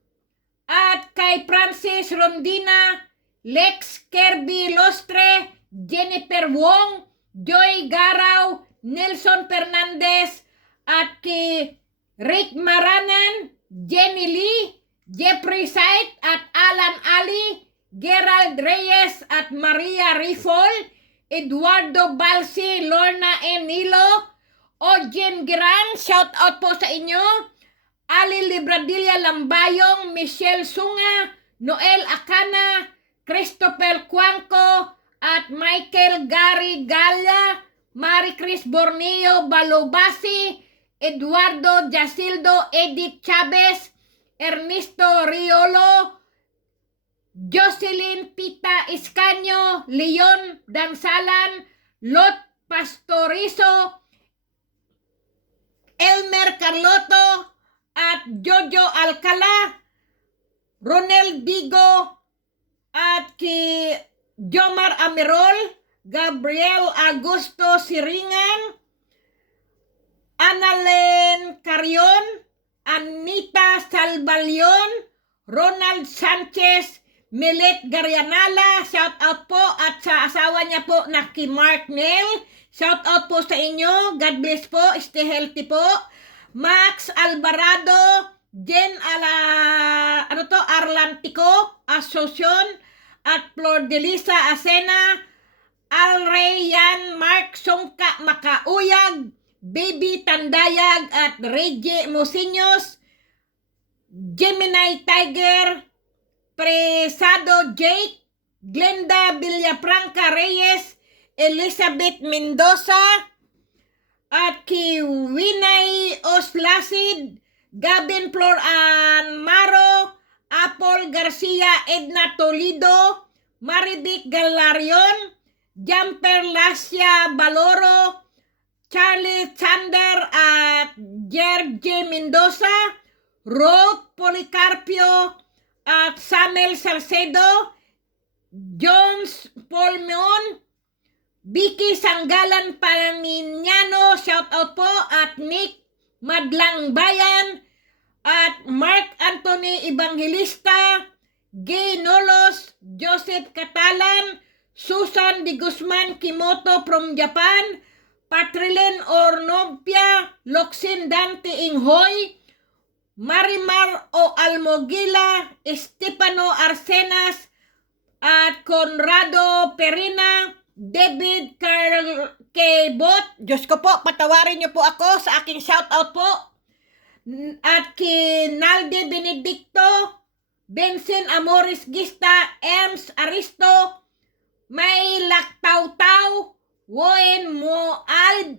at kay Francis Rondina, Lex Kirby Lostre, Jennifer Wong, Joy Garaw, Nelson Fernandez, at kay Rick Maranan, Jenny Lee, Jeffrey Sight, at Alan Ali, Gerald Reyes, at Maria Rifol, Eduardo Balsi, Lorna Enilo, Ojen Giran, shout out po sa inyo, Ali Libradilla Lambayong, Michelle Sunga, Noel Akana, Christopher Cuanco, at Michael Gary Gala, Marie Chris Borneo Balobasi, Eduardo Jasildo, Edith Chavez, Ernesto Riolo, Jocelyn Pita Escaño, Leon Dansalan, Lot Pastorizo, Elmer Carloto, at Jojo Alcala, Ronel Bigo, at kay Jomar Amerol, Gabriel Augusto Siringan, Annalen Carion, Anita Salvalion, Ronald Sanchez, Milet Garianala, shout out po, at sa asawa niya po na kay Mark Nell, shout out po sa inyo, God bless po, stay healthy po. Max Alvarado, Jen Arlantico, Asocion, at Flor de Lisa Asena, Alrayan Mark Songka Makauyag, Baby Tandayag, at Reggie Mosiños, Gemini Tiger, Presado Jake, Glenda Villafranca Reyes, Elizabeth Mendoza, at kay Winay Oslasid, Gavin Flor Maro, Apple Garcia, Edna Toledo, Marivic Galarion, Jumper Lasia Baloro, Charlie Sander, at Jerge Mendoza, Rod Policarpio, at Samuel Salcedo, Jones Polmeon, Vicky Sanggalan Paninyano, shout out po, at Nick Madlang Bayan, at Mark Anthony Evangelista, Gay Nolos, Joseph Catalan, Susan Di Guzman Kimoto from Japan, Patrilyn Ornopia, Loxin Dante Inghoy, Marimar O. Almogila, Estefano Arsenas, at Conrado Perina, David Kebot, Diyos ko po, patawarin niyo po ako sa aking shoutout po, at kay Nalde Benedicto, Benson Amoris Gista, Ems Aristo, May Laktaw-Taw, Woen Moald,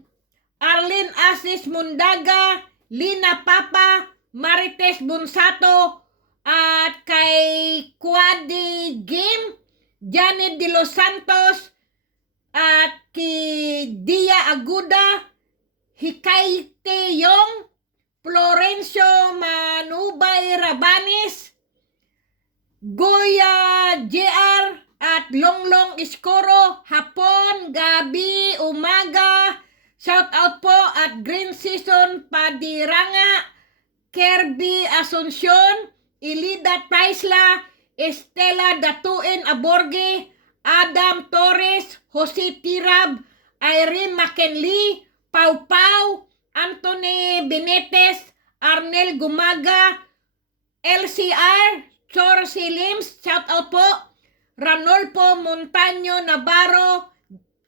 Arlene Asis Mundaga, Lina Papa, Marites Bunsato, at kay Quadi Game, Janet De Los Santos, at kay Dia Aguda, Hikaite Yong, Florencio Manubay Rabanes, Goya JR, at Longlong Iskoro, hapon, gabi, umaga, shout out po, at Green Season Padiranga, Kirby Asuncion, Ilida Taisla, Estela Datuin Aborge, Adam Torres, Jose Tirab, Irene McKinley, Pau Pau, Anthony Benetes, Arnel Gumaga, LCR, Chor Silims, shout out po, Ranolfo Montaño Navarro,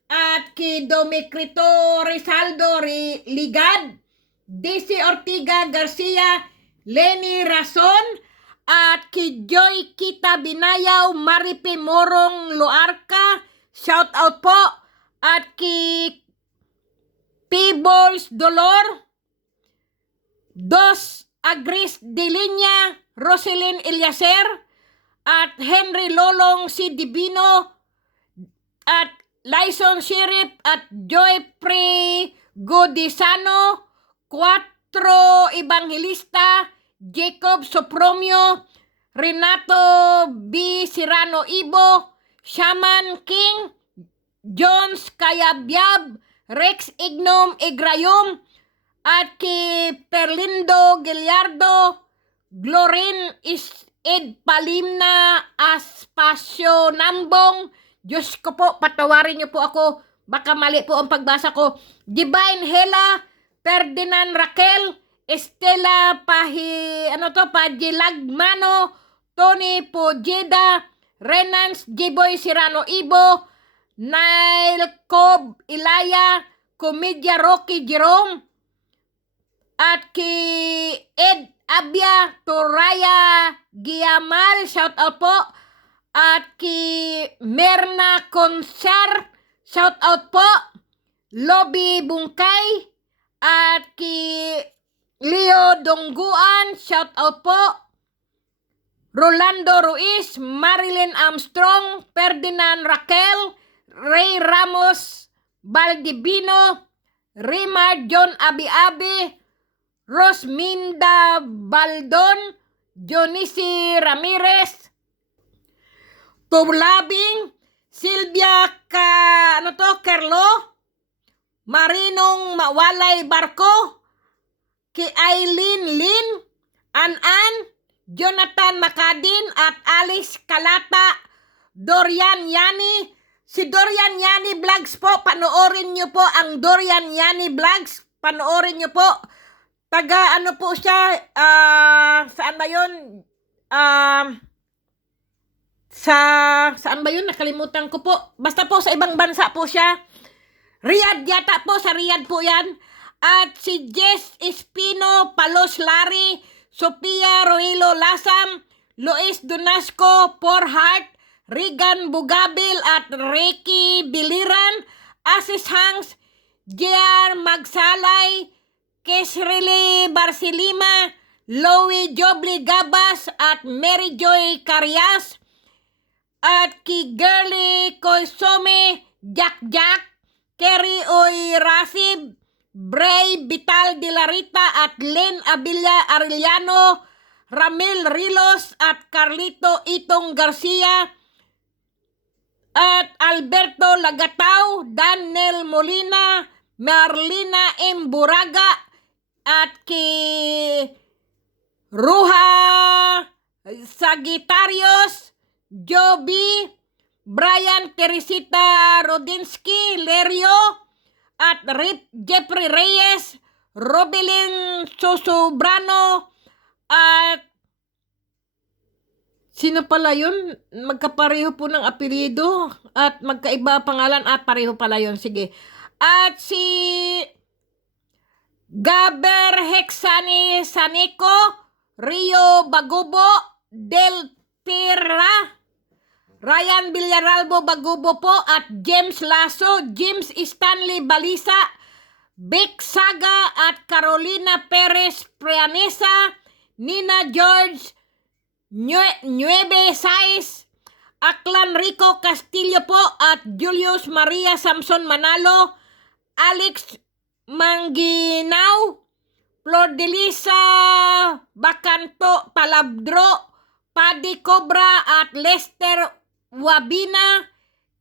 at kay Domicrito Rizaldo Ligad, DC Ortiga Garcia, Lenny Rason, at kay Joy Kita Binayaw, Maripe Morong Loarca, shout out po, at kay P-Balls Dolor, Dos Agris de Linya, Roselyn Eliaser, at Henry Lolong C. Divino, at Lyson Sheriff at Joyfrey Godisano, 4 Evangelista, Jacob Sopromio, Renato B. Serrano Ibo, Shaman King, Jones Kayabyab, Rex Ignom Igrayom, at kay Perlindo Giliardo, Glorin Ed Palimna Aspasyo Nambong, Diyos ko po, patawarin niyo po ako, baka mali po ang pagbasa ko. Divine Hela, Ferdinand Raquel, Estela Pagilagmano, Tony Pojeda, Renans Jiboy Serrano Ibo, Nile Cobb Ilaya, Komedya Rocky Jerome, at kay Ed Abia Toraya Giamal, shout out po. At kay Merna Consar, shout out po. Lobby Bungkay, at kay Leo Dongguan, shout out po. Rolando Ruiz, Marilyn Armstrong, Ferdinand Raquel, Ray Ramos Baldivino, Rimar John Abi-Abi, Rosminda Baldon, Jonisi Ramirez, Tublabing, Silvia Kerlo, Marinong Mawalay Barko, kay Aileen Lin, An, Jonathan Macadin, at Alice Kalata, Dorian Yani. Si Dorian Yani Vlogs po, panoorin nyo po ang Dorian Yani Vlogs, panoorin nyo po. Taga ano po siya, saan ba yun? Saan ba yun? Nakalimutan ko po. Basta po sa ibang bansa po siya. Riyadh yata po, sa Riyadh po yan. At si Jess Espino, Palos Lari, Sofia Roilo Lasam, Luis Donasco, Porhart, Regan Bugabil, at Ricky Biliran, Asis Hanks, JR Magsalay, Kesrili Barcelima, Louie Jobli Gabas, at Mary Joy Carias, at ki Girly Koisome, Jack, Kerry Oy Rasib, Bray Vital de la Rita, at Len Arellano, Ramil Rilos, at Carlito Itong Garcia, at Alberto Lagatao, Daniel Molina, Marlina M. Buraga, at kay Ruha Sagittarius, Joby, Brian Teresita Rodinsky, Lerio, at Jeffrey Reyes, Robelin Sosobrano, at sino pala yun? Magkapareho po ng apelyido at magkaiba pangalan at pareho pala yun. Sige. At si Gaber Hexani Saniko, Rio Bagubo, Del Pira, Ryan Villaralbo Bagubo po, at James Lasso, James Stanley Balisa, Vic Saga, at Carolina Perez Prianesa, Nina George, Nueve Sais, Aklan Rico Castillo po, at Julius Maria Samson Manalo, Alex Manginao, Flor de Lisa Bacanto Talabdro, Paddy Cobra, at Lester Wabina,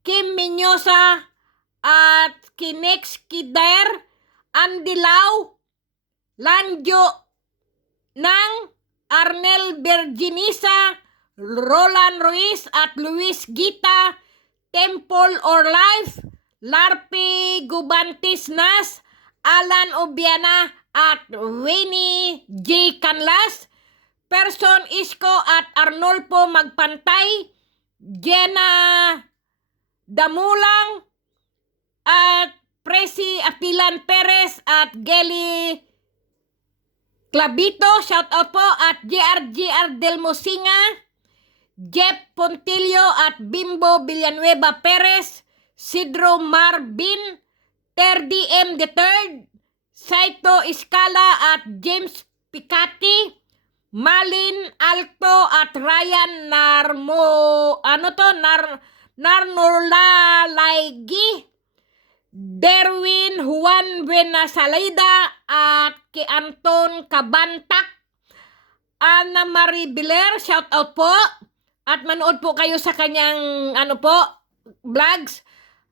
Kim Minyosa, at Kinex Kider, Andy Lau, Lanjo Nang, Arnel Virginisa, Roland Ruiz, at Luis Gita, Temple or Life, Larpi Gubantis Nas, Alan Obiana, at Winnie J. Canlas, Person Isko, at Arnolfo Magpantay, Jenna Damulang, at Presi Apilan Perez, at Geli Clavito, shout out po, at JR Del Mosinga, Jeff Pontillo, at Bimbo Villanueva Perez, Sidro Marvin, Terdy M. III, Saito Escala, at James Picati, Malin Alto, at Ryan Narnola Laigi, Derwin Juan Buenasalida at kay Anton Cabantak, Ana Marie Biler, shout out po. At manood po kayo sa kanyang vlogs.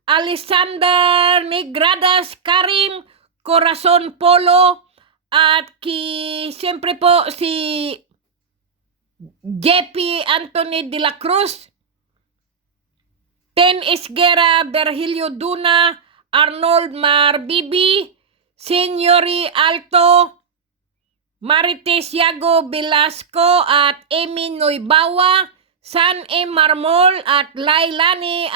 Alexander Negradas, Karim Corazon Polo, at siyempre po si JP Anthony de la Cruz, Ten Esguera, Virgilio Duna, Arnold Marbibi, Senyori Alto, Marites Yago Velasco at Amy Noibawa, San M. Marmol at Lailani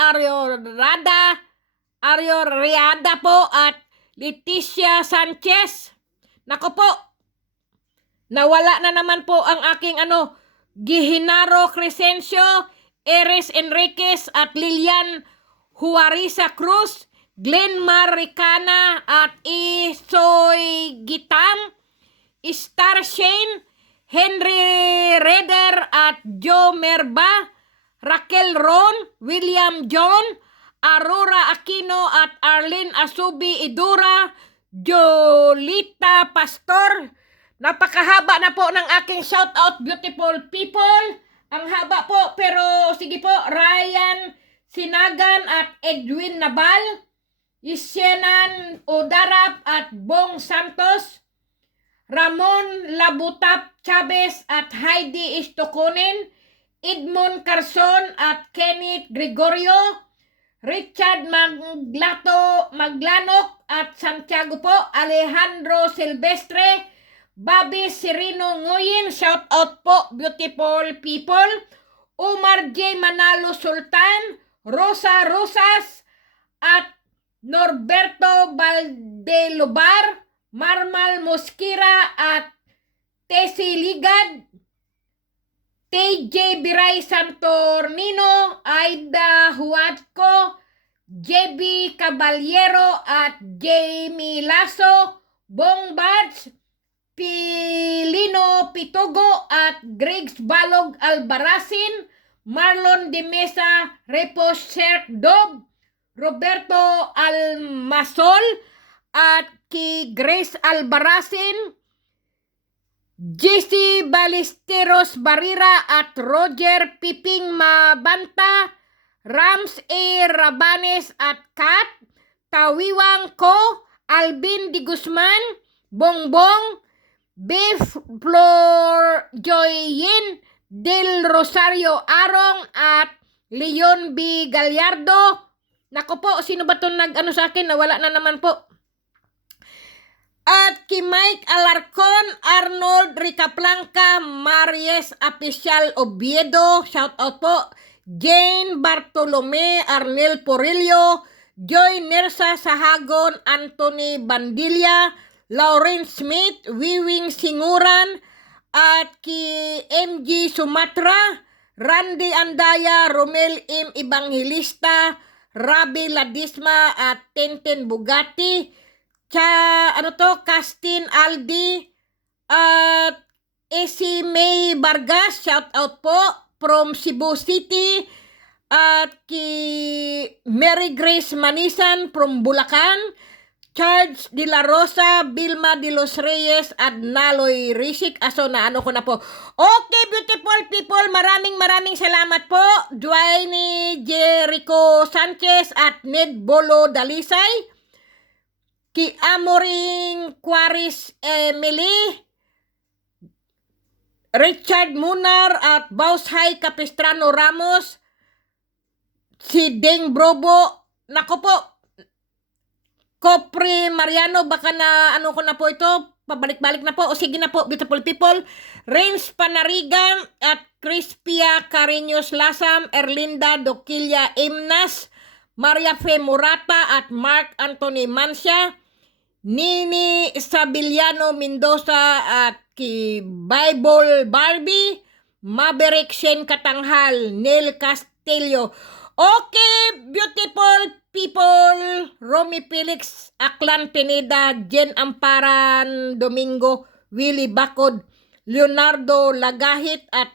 Arioriada po at Leticia Sanchez. Nako po, nawala na naman po ang aking Gihinaro Crescencio, Eres Enriquez at Lilian Juareza Cruz, Glenn Maricana at Isoy Gitam, Star Shane, Henry Reder at Joe Merba, Raquel Ron, William John, Aurora Aquino at Arlene Asubi Idura, Jolita Pastor. Napakahaba na po ng aking shout out, beautiful people. Ang haba po, pero sige po, Ryan Sinagan at Edwin Nabal, Isyenan Odarap at Bong Santos, Ramon Labutap Chavez at Heidi Istokonen, Edmond Carson at Kenneth Gregorio, Richard Maglanok at Santiago po, Alejandro Silvestre, Bobby Serino Nguyen, shout out po, beautiful people, Umar J. Manalo Sultan, Rosa Rosas at Norberto Valdelobar, Marmal Mosquera at Tessie Ligad, TJ Biray Santornino, Aida Huatco, JB Caballero at Jamie Lasso, Bong Badge, Pilino Pitogo at Griggs Balog Albarazin, Marlon de Mesa, Repos Sherk Dog, Roberto Almasol at Grace Albarazin, JC Ballesteros Barira at Roger Piping Mabanta, Rams A. Rabanes at Kat Tawiwang Ko, Alvin Di Guzman, Bongbong, Beef Flor Joyin, Del Rosario Arong at Leon B. Gallardo. Nako po, sino ba itong sa akin? Nawala na naman po. At kay Mike Alarcon, Arnold Ricaplanca, Maries Apicial Oviedo, shout out po. Jane Bartolome, Arnel Porillo, Joy Nersa Sahagon, Anthony Bandilla, Lawrence Smith, Wiwing Singuran, at ki MG Sumatra, Randy Andaya, Romel M. Evangelista, Rabi Ladisma at Tenten Bugatti, Castin Aldi, at Esi May Vargas, shout out po, from Cebu City, at ki Mary Grace Manisan from Bulacan, Charles de la Rosa, Vilma de los Reyes, at Naloy Risik. Aso na ko na po. Okay, beautiful people, maraming salamat po. Dwayne Jericho Sanchez at Ned Bolo Dalisay, ki Amoring Quaris Emily, Richard Munar at Baushay Capistrano Ramos, si Deng Brobo, nako po, Kopre Mariano, baka na ko na po ito, pabalik-balik na po. O sige na po, beautiful people. Renz Panarigan at Crispia Cariños Lasam, Erlinda Doquilla Imnas, Maria Fe Murata at Mark Anthony Mancia, Nini Sabiliano Mendoza at ki Bible Barbie, Maverick Shen Katanghal, Neil Castillo. Okay, beautiful people, Romy Felix, Aklan Pineda, Jen Amparan Domingo, Willie Bacod, Leonardo Lagahit at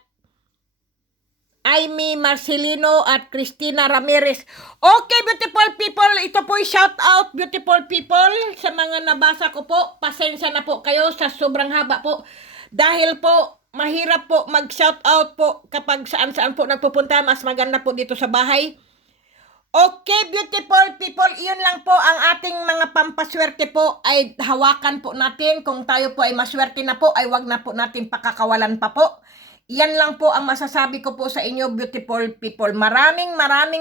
Amy Marcelino at Christina Ramirez. Okay, beautiful people, ito po shout out, beautiful people, sa mga nabasa ko po. Pasensya na po kayo sa sobrang haba po. Dahil po, mahirap po mag-shout out po kapag saan-saan po nagpupunta. Mas maganda po dito sa bahay. Okay, beautiful people, iyon lang po ang ating mga pampaswerte po ay hawakan po natin. Kung tayo po ay maswerte na po, ay wag na po natin pakakawalan pa po. Yan lang po ang masasabi ko po sa inyo, beautiful people. Maraming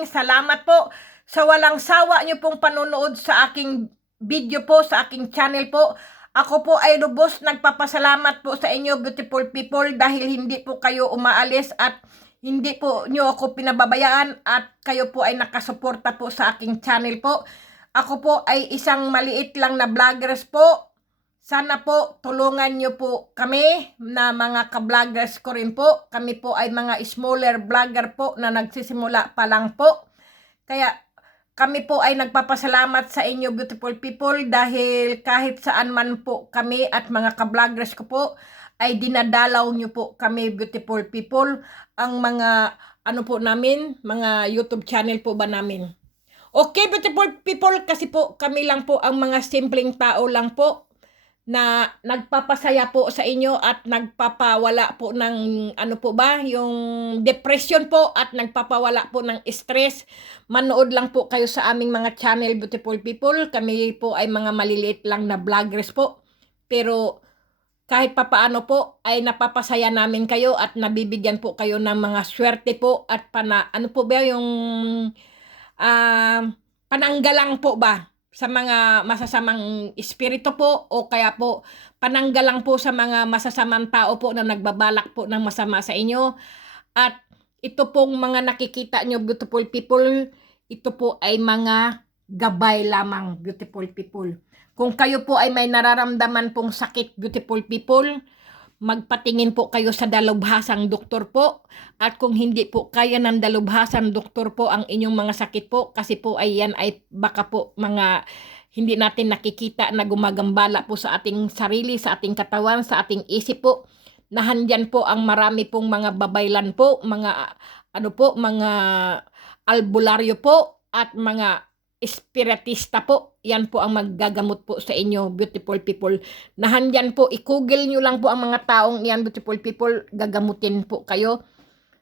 salamat po sa walang sawa nyo pong panonood sa aking video po, sa aking channel po. Ako po ay lubos nagpapasalamat po sa inyo, beautiful people, dahil hindi po kayo umaalis at hindi po nyo ako pinababayaan at kayo po ay nakasuporta po sa aking channel po. Ako po ay isang maliit lang na vloggers po. Sana po tulungan nyo po kami na mga ka-vloggers ko rin po. Kami po ay mga smaller vlogger po na nagsisimula pa lang po. Kaya kami po ay nagpapasalamat sa inyo, beautiful people, dahil kahit saan man po kami at mga ka-vloggers ko po ay dinadalaw nyo po kami, beautiful people, ang mga ano po namin, mga YouTube channel po ba namin. Okay, beautiful people, kasi po kami lang po ang mga simpleng tao lang po na nagpapasaya po sa inyo at nagpapawala po ng ano po ba, yung depression po at nagpapawala po ng stress. Manood lang po kayo sa aming mga channel, beautiful people. Kami po ay mga maliliit lang na vloggers po. Pero kahit papaano po ay napapasaya namin kayo at nabibigyan po kayo ng mga swerte po at ano po ba yung pananggalang po ba sa mga masasamang espiritu po o kaya po pananggalang po sa mga masasamang tao po na nagbabalak po ng masama sa inyo. At ito pong mga nakikita nyo, beautiful people, ito po ay mga gabay lamang, beautiful people. Kung kayo po ay may nararamdaman pong sakit, beautiful people, magpatingin po kayo sa dalubhasang doktor po. At kung hindi po kaya ng dalubhasang doktor po ang inyong mga sakit po, kasi po ay yan ay baka po mga hindi natin nakikita na gumagambala po sa ating sarili, sa ating katawan, sa ating isip po. Nahandyan po ang marami pong mga babaylan po, mga ano po, mga albularyo po at mga espiritista po. Yan po ang maggagamot po sa inyo, beautiful people. Nahandyan po, i-google nyo lang po ang mga taong yan, beautiful people, gagamutin po kayo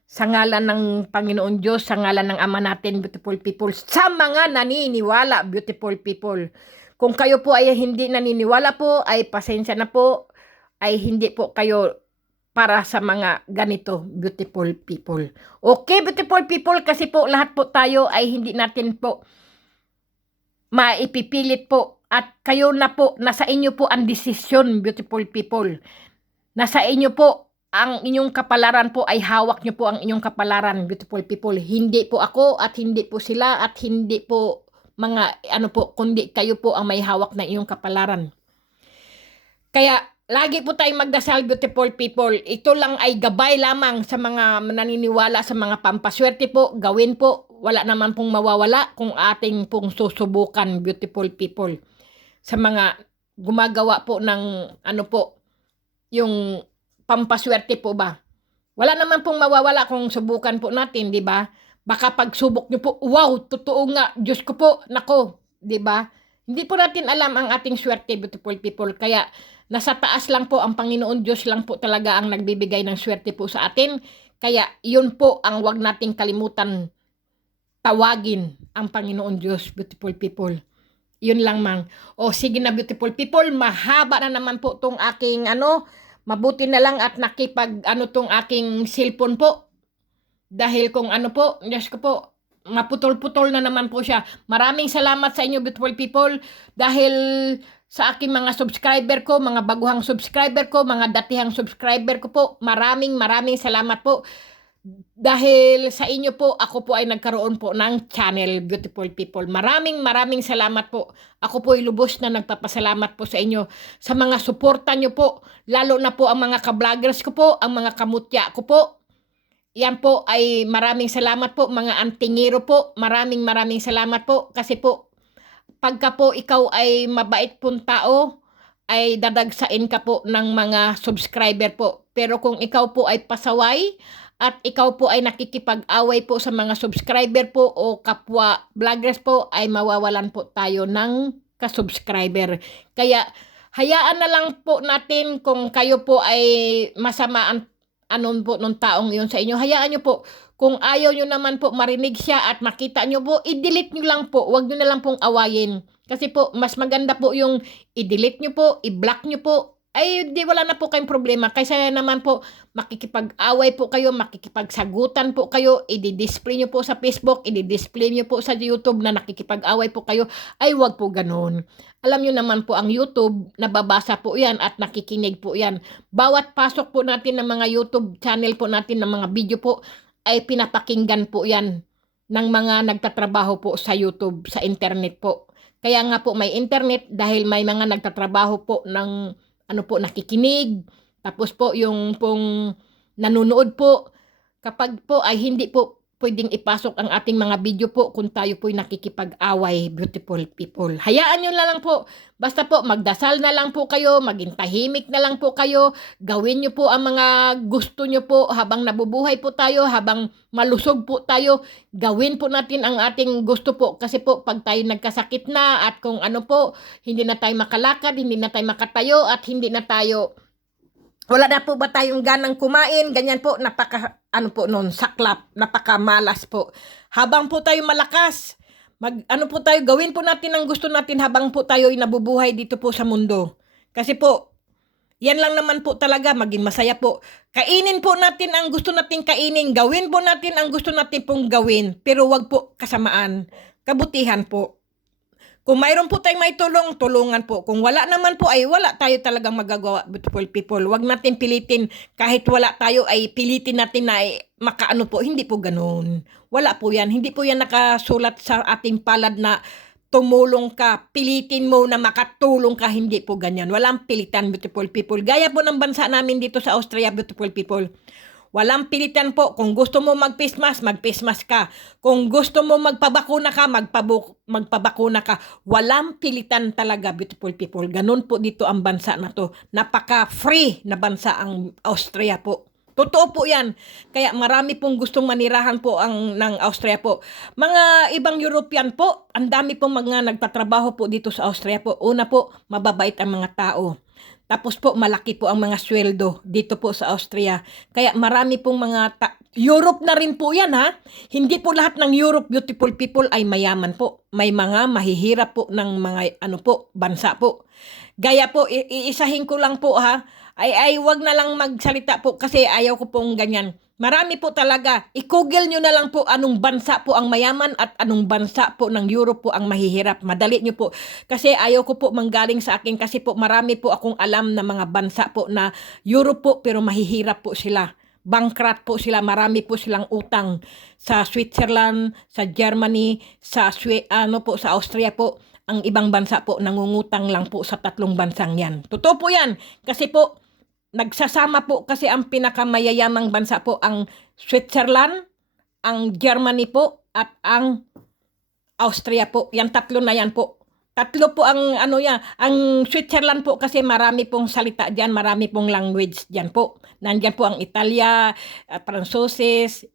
sa ngalan ng Panginoon Diyos, sa ngalan ng Ama natin, beautiful people, sa mga naniniwala, beautiful people. Kung kayo po ay hindi naniniwala po, ay pasensya na po, ay hindi po kayo para sa mga ganito, beautiful people. Okay, beautiful people, kasi po lahat po tayo ay hindi natin po maipipilit po at kayo na po, nasa inyo po ang desisyon, beautiful people. Nasa inyo po ang inyong kapalaran po, ay hawak nyo po ang inyong kapalaran, beautiful people. Hindi po ako at hindi po sila at hindi po mga ano po, kundi kayo po ang may hawak na inyong kapalaran. Kaya lagi po tayong magdasal, beautiful people. Ito lang ay gabay lamang sa mga naniniwala sa mga pampaswerte po. Gawin po. Wala naman pong mawawala kung ating pong susubukan, beautiful people. Sa mga gumagawa po ng ano po, yung pampaswerte po ba. Wala naman pong mawawala kung subukan po natin, di ba? Baka pagsubok nyo po, wow, totoo nga, Diyos ko po, nako, di ba? Hindi po natin alam ang ating swerte, beautiful people. Kaya nasa taas lang po ang Panginoon Diyos lang po talaga ang nagbibigay ng swerte po sa atin. Kaya yun po ang wag nating kalimutan, tawagin ang Panginoon Diyos, beautiful people. Yun lang mang. O sige na, beautiful people, mahaba na naman po tong aking mabuti na lang at nakipag tong aking cellphone po. Dahil kung po, Diyos ko po, maputol-putol na naman po siya. Maraming salamat sa inyo, beautiful people, dahil sa aking mga subscriber ko, mga baguhang subscriber ko, mga datihang subscriber ko po, maraming salamat po. Dahil sa inyo po, ako po ay nagkaroon po ng channel, beautiful people. Maraming salamat po. Ako po ay lubos na nagpapasalamat po sa inyo. Sa mga suporta nyo po, lalo na po ang mga ka-vloggers ko po, ang mga kamutya ko po. Yan po ay maraming salamat po, mga antingero po. Maraming salamat po. Kasi po, pagka po ikaw ay mabait pong tao, ay dadagsain ka po ng mga subscriber po. Pero kung ikaw po ay pasaway, at ikaw po ay nakikipag-away po sa mga subscriber po o kapwa vloggers po, ay mawawalan po tayo ng ka-subscriber. Kaya hayaan na lang po natin kung kayo po ay masama anon po nung taong yun sa inyo. Hayaan nyo po. Kung ayaw nyo naman po marinig siya at makita nyo po, i-delete nyo lang po. Huwag nyo na lang pong awayin. Kasi po, mas maganda po yung i-delete nyo po, i-block nyo po. Ay, di wala na po kayong problema. Kaysa naman po, makikipag-away po kayo, makikipagsagutan po kayo, i-display nyo po sa Facebook, i-display nyo po sa YouTube na nakikipag-away po kayo. Ay, wag po ganun. Alam nyo naman po, ang YouTube, nababasa po yan at nakikinig po yan. Bawat pasok po natin ng mga YouTube channel po natin, ng mga video po, ay pinapakinggan po yan ng mga nagtatrabaho po sa YouTube, sa internet po. Kaya nga po may internet dahil may mga nagtatrabaho po ng nakikinig. Tapos po yung pong nanonood po, kapag po ay hindi po pwedeng ipasok ang ating mga video po kung tayo po'y nakikipag-away, beautiful people. Hayaan nyo na lang po. Basta po magdasal na lang po kayo, maging tahimik na lang po kayo. Gawin nyo po ang mga gusto nyo po habang nabubuhay po tayo, habang malusog po tayo. Gawin po natin ang ating gusto po. Kasi po pag tayo nagkasakit na at kung ano po, hindi na tayo makalakad, hindi na tayo makatayo at hindi na tayo wala na po ba tayong ganang kumain? Ganyan po, saklap, napakamalas po. Habang po tayo malakas, gawin po natin ang gusto natin habang po tayo ay nabubuhay dito po sa mundo. Kasi po, yan lang naman po talaga, maging masaya po. Kainin po natin ang gusto natin kainin, gawin po natin ang gusto natin pong gawin, pero wag po kasamaan, kabutihan po. Kung mayroon po tayong may tulong, tulungan po. Kung wala naman po, ay wala tayo talagang magagawa, beautiful people. Huwag natin pilitin, kahit wala tayo, ay pilitin natin na makaano po. Hindi po ganun. Wala po yan. Hindi po yan nakasulat sa ating palad na tumulong ka, pilitin mo na makatulong ka. Hindi po ganyan. Walang pilitan, beautiful people. Gaya po ng bansa namin dito sa Austria, beautiful people. Walang pilitan po. Kung gusto mo mag-face mask ka. Kung gusto mo magpabakuna ka, magpabakuna ka. Walang pilitan talaga, beautiful people. Ganun po dito ang bansa na to. Napaka-free na bansa ang Austria po. Totoo po yan. Kaya marami pong gustong manirahan po ng Austria po. Mga ibang European po, ang dami pong mga nagtatrabaho po dito sa Austria po. Una po, mababait ang mga tao. Tapos po, malaki po ang mga sweldo dito po sa Austria. Kaya marami pong mga Europe na rin po yan, ha? Hindi po lahat ng Europe, beautiful people, ay mayaman po. May mga mahihirap po ng mga bansa po. Gaya po, iisahin ko lang po, ha? Ay wag na lang magsalita po kasi ayaw ko pong ganyan. Marami po talaga. I-google nyo na lang po anong bansa po ang mayaman at anong bansa po ng Europe po ang mahihirap. Madali nyo po. Kasi ayaw ko po manggaling sa akin kasi po marami po akong alam na mga bansa po na Europe po pero mahihirap po sila. Bankrupt po sila. Marami po silang utang sa Switzerland, sa Germany, sa Austria po. Ang ibang bansa po nangungutang lang po sa 3 bansang yan. Totoo po yan. Kasi po nagsasama po kasi ang pinakamayayamang bansa po ang Switzerland, ang Germany po, at ang Austria po. Yan 3 na yan po. 3 po ang ang Switzerland po kasi marami pong salita diyan, marami pong language diyan po. Nandiyan po ang Italia, Pranses,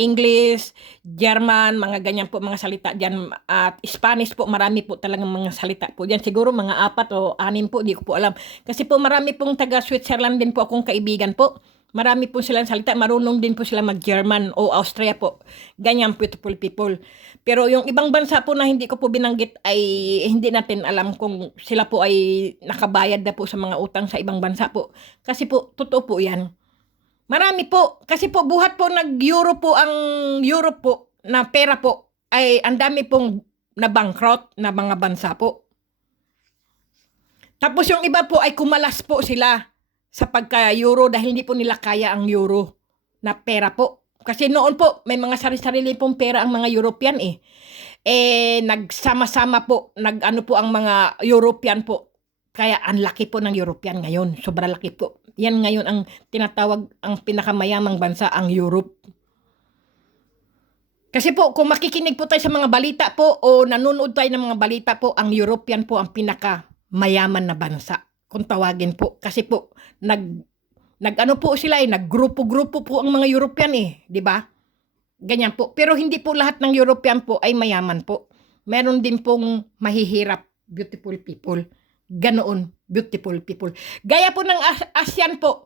English, German, mga ganyan po mga salita diyan, at Spanish po, marami po talagang mga salita po diyan. Siguro mga 4 o 6 po, di ko po alam. Kasi po marami pong taga Switzerland din po akong kaibigan po. Marami po silang salita, marunong din po sila mag-German o Austria po. Ganyan, beautiful people. Pero yung ibang bansa po na hindi ko po binanggit ay hindi natin alam kung sila po ay nakabayad na po sa mga utang sa ibang bansa po. Kasi po, totoo po yan. Marami po. Kasi po, buhat po nag-Euro po ang Europe po na pera po ay ang dami pong na-bankrupt na mga bansa po. Tapos yung iba po ay kumalas po sila sa pagka-Euro dahil hindi po nila kaya ang Euro na pera po. Kasi noon po, may mga sarili-sarili pong pera ang mga European eh. Nagsama-sama po, po ang mga European po. Kaya ang laki po ng European ngayon. Sobra laki po. Yan ngayon ang tinatawag ang pinakamayamang bansa, ang Europe. Kasi po, kung makikinig po tayo sa mga balita po o nanonood tayo ng mga balita po, ang European po ang pinakamayaman na bansa. Kung tawagin po. Kasi po, Nag-ano po sila naggrupo-grupo po ang mga European di ba? Ganyan po. Pero hindi po lahat ng European po ay mayaman po. Meron din pong mahihirap, beautiful people. Ganoon, beautiful people. Gaya po ng ASEAN po.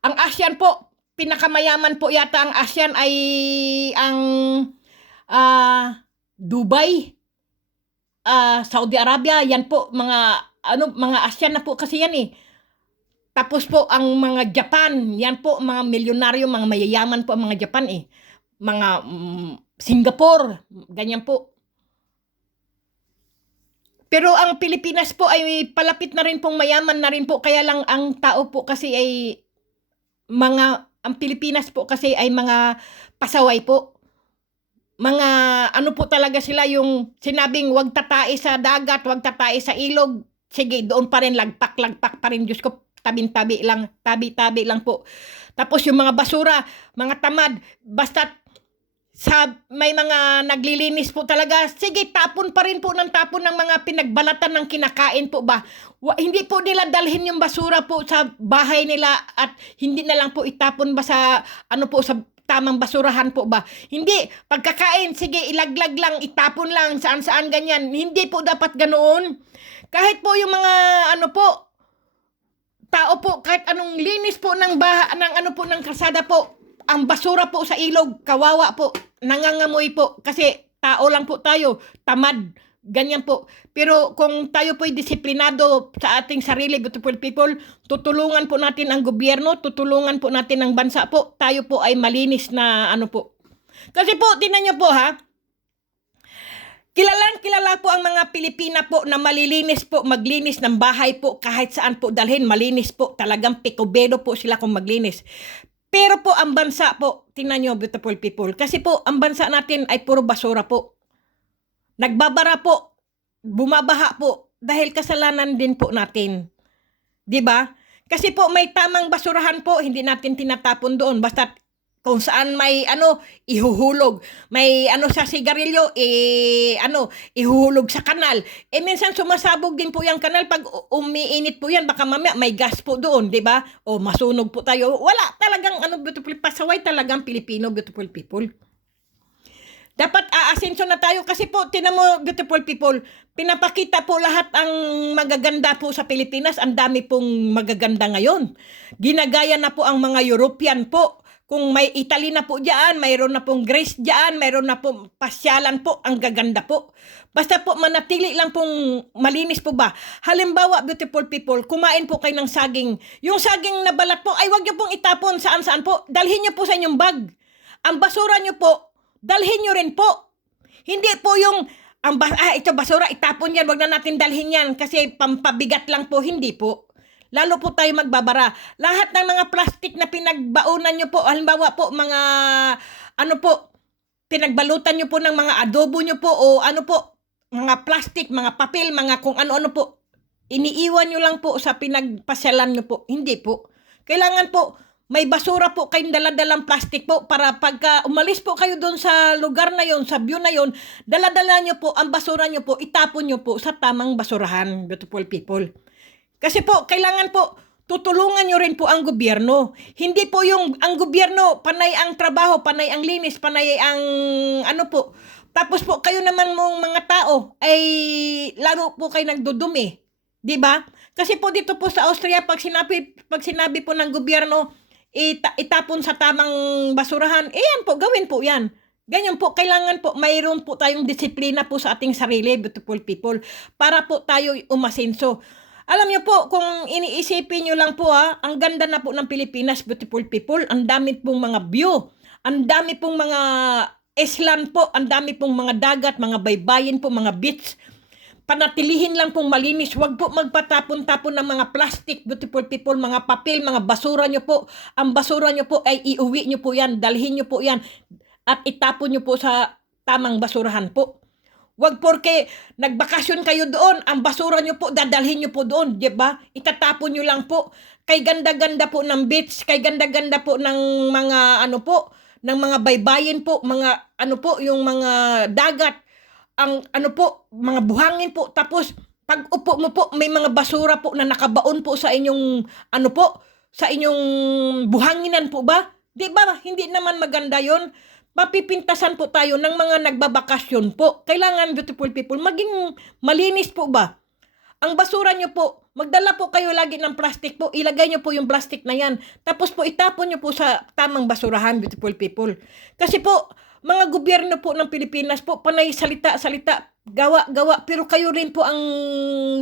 Ang ASEAN po, pinakamayaman po yata ang ASEAN ay ang Dubai, Saudi Arabia, yan po mga ASEAN na po kasi yan Tapos po ang mga Japan, yan po mga milyonaryo, mga mayayaman po ang mga Japan Mga Singapore, ganyan po. Pero ang Pilipinas po ay palapit na rin pong mayaman na rin po, kaya lang ang tao po kasi ay ang Pilipinas po kasi ay mga pasaway po. Mga ano po talaga sila, yung sinabing wag tatae sa dagat, wag tatae sa ilog, sige doon pa rin, lagpak pa rin, Diyos ko, tabi-tabi lang po. Tapos yung mga basura, mga tamad, basta may mga naglilinis po talaga, sige tapon pa rin po ng tapon ng mga pinagbalatan ng kinakain po ba. Hindi po nila dalhin yung basura po sa bahay nila at hindi na lang po itapon ba sa sa tamang basurahan po ba. Hindi, pagkakain, sige ilaglag lang, itapon lang, saan-saan ganyan. Hindi po dapat ganoon. Kahit po yung mga tao po, kahit anong linis po ng ng kalsada po, ang basura po sa ilog, kawawa po, nangangamoy po, kasi tao lang po tayo, tamad, ganyan po. Pero kung tayo po'y disiplinado sa ating sarili, beautiful people, tutulungan po natin ang gobyerno, tutulungan po natin ang bansa po, tayo po ay malinis na po. Kasi po, tingnan nyo po kilala po ang mga Pilipina po na malilinis po, maglinis ng bahay po, kahit saan po dalhin, malinis po, talagang pikobedo po sila kung maglinis. Pero po ang bansa po, tingnan nyo beautiful people, kasi po ang bansa natin ay puro basura po. Nagbabara po, bumabaha po, dahil kasalanan din po natin. 'Di ba? Kasi po may tamang basurahan po, hindi natin tinatapon doon, basta kung saan may ihuhulog, may sa sigarilyo, ihuhulog sa kanal. Minsan sumasabog din po yung kanal pag umiinit po yan, baka mamaya may gas po doon, di ba? O masunog po tayo. Wala talagang beautiful, pasaway talagang Pilipino, beautiful people. Dapat aasenso na tayo kasi po, tinan mo beautiful people, pinapakita po lahat ang magaganda po sa Pilipinas, ang dami pong magaganda ngayon. Ginagaya na po ang mga European po. Kung may Italy na po diyan, mayroon na pong Greece diyan, mayroon na pong pasyalan po, ang gaganda po. Basta po manatili lang pong malinis po ba. Halimbawa, beautiful people, kumain po kayo ng saging. Yung saging na balat po, ay wag niyo pong itapon saan-saan po. Dalhin niyo po sa inyong bag. Ang basura niyo po, dalhin niyo rin po. Hindi po yung, ito basura, itapon yan, wag na natin dalhin yan kasi pampabigat lang po, hindi po. Lalo po tayo magbabara. Lahat ng mga plastic na pinagbaunan nyo po, halimbawa po, mga, pinagbalutan nyo po ng mga adobo nyo po, o mga plastic, mga papel, mga kung ano-ano po, iniiwan nyo lang po sa pinagpasyalan nyo po. Hindi po. Kailangan po, may basura po kayong daladalang plastic po para pagka umalis po kayo doon sa lugar na yon, sa view na yon, daladala nyo po, ang basura nyo po, itapon nyo po sa tamang basurahan, beautiful people. Kasi po, kailangan po, tutulungan nyo rin po ang gobyerno. Hindi po yung, ang gobyerno, panay ang trabaho, panay ang linis, panay ang, po. Tapos po, kayo naman mong mga tao, ay lalo po kayo nagdudumi. Diba? Kasi po dito po sa Austria, pag sinabi po ng gobyerno, itapon sa tamang basurahan, yan po, gawin po yan. Ganyan po, kailangan po, mayroon po tayong disiplina po sa ating sarili, beautiful people, para po tayo umasenso. Alam niyo po, kung iniisipin niyo lang po ang ganda na po ng Pilipinas, beautiful people, ang dami pong mga view, ang dami pong mga island po, ang dami pong mga dagat, mga baybayin po, mga beach. Panatilihin lang pong malinis, wag po magpatapon-tapon ng mga plastic, beautiful people, mga papel, mga basura niyo po. Ang basura niyo po ay iuwi niyo po yan, dalhin niyo po yan, at itapon niyo po sa tamang basurahan po. Wag porke nagbakasyon kayo doon, ang basura nyo po, dadalhin nyo po doon, di ba? Itatapon nyo lang po. Kay ganda-ganda po ng beach, kay ganda-ganda po ng mga ng mga baybayin po, mga yung mga dagat, ang mga buhangin po. Tapos pag upo mo po, may mga basura po na nakabaon po sa inyong sa inyong buhanginan po ba? Di ba? Hindi naman maganda yon. Mapipintasan po tayo ng mga nagbabakasyon po. Kailangan, beautiful people, maging malinis po ba? Ang basura nyo po, magdala po kayo lagi ng plastic po, ilagay nyo po yung plastic na yan. Tapos po itapon nyo po sa tamang basurahan, beautiful people. Kasi po, mga gobyerno po ng Pilipinas po, panay salita, gawa, pero kayo rin po ang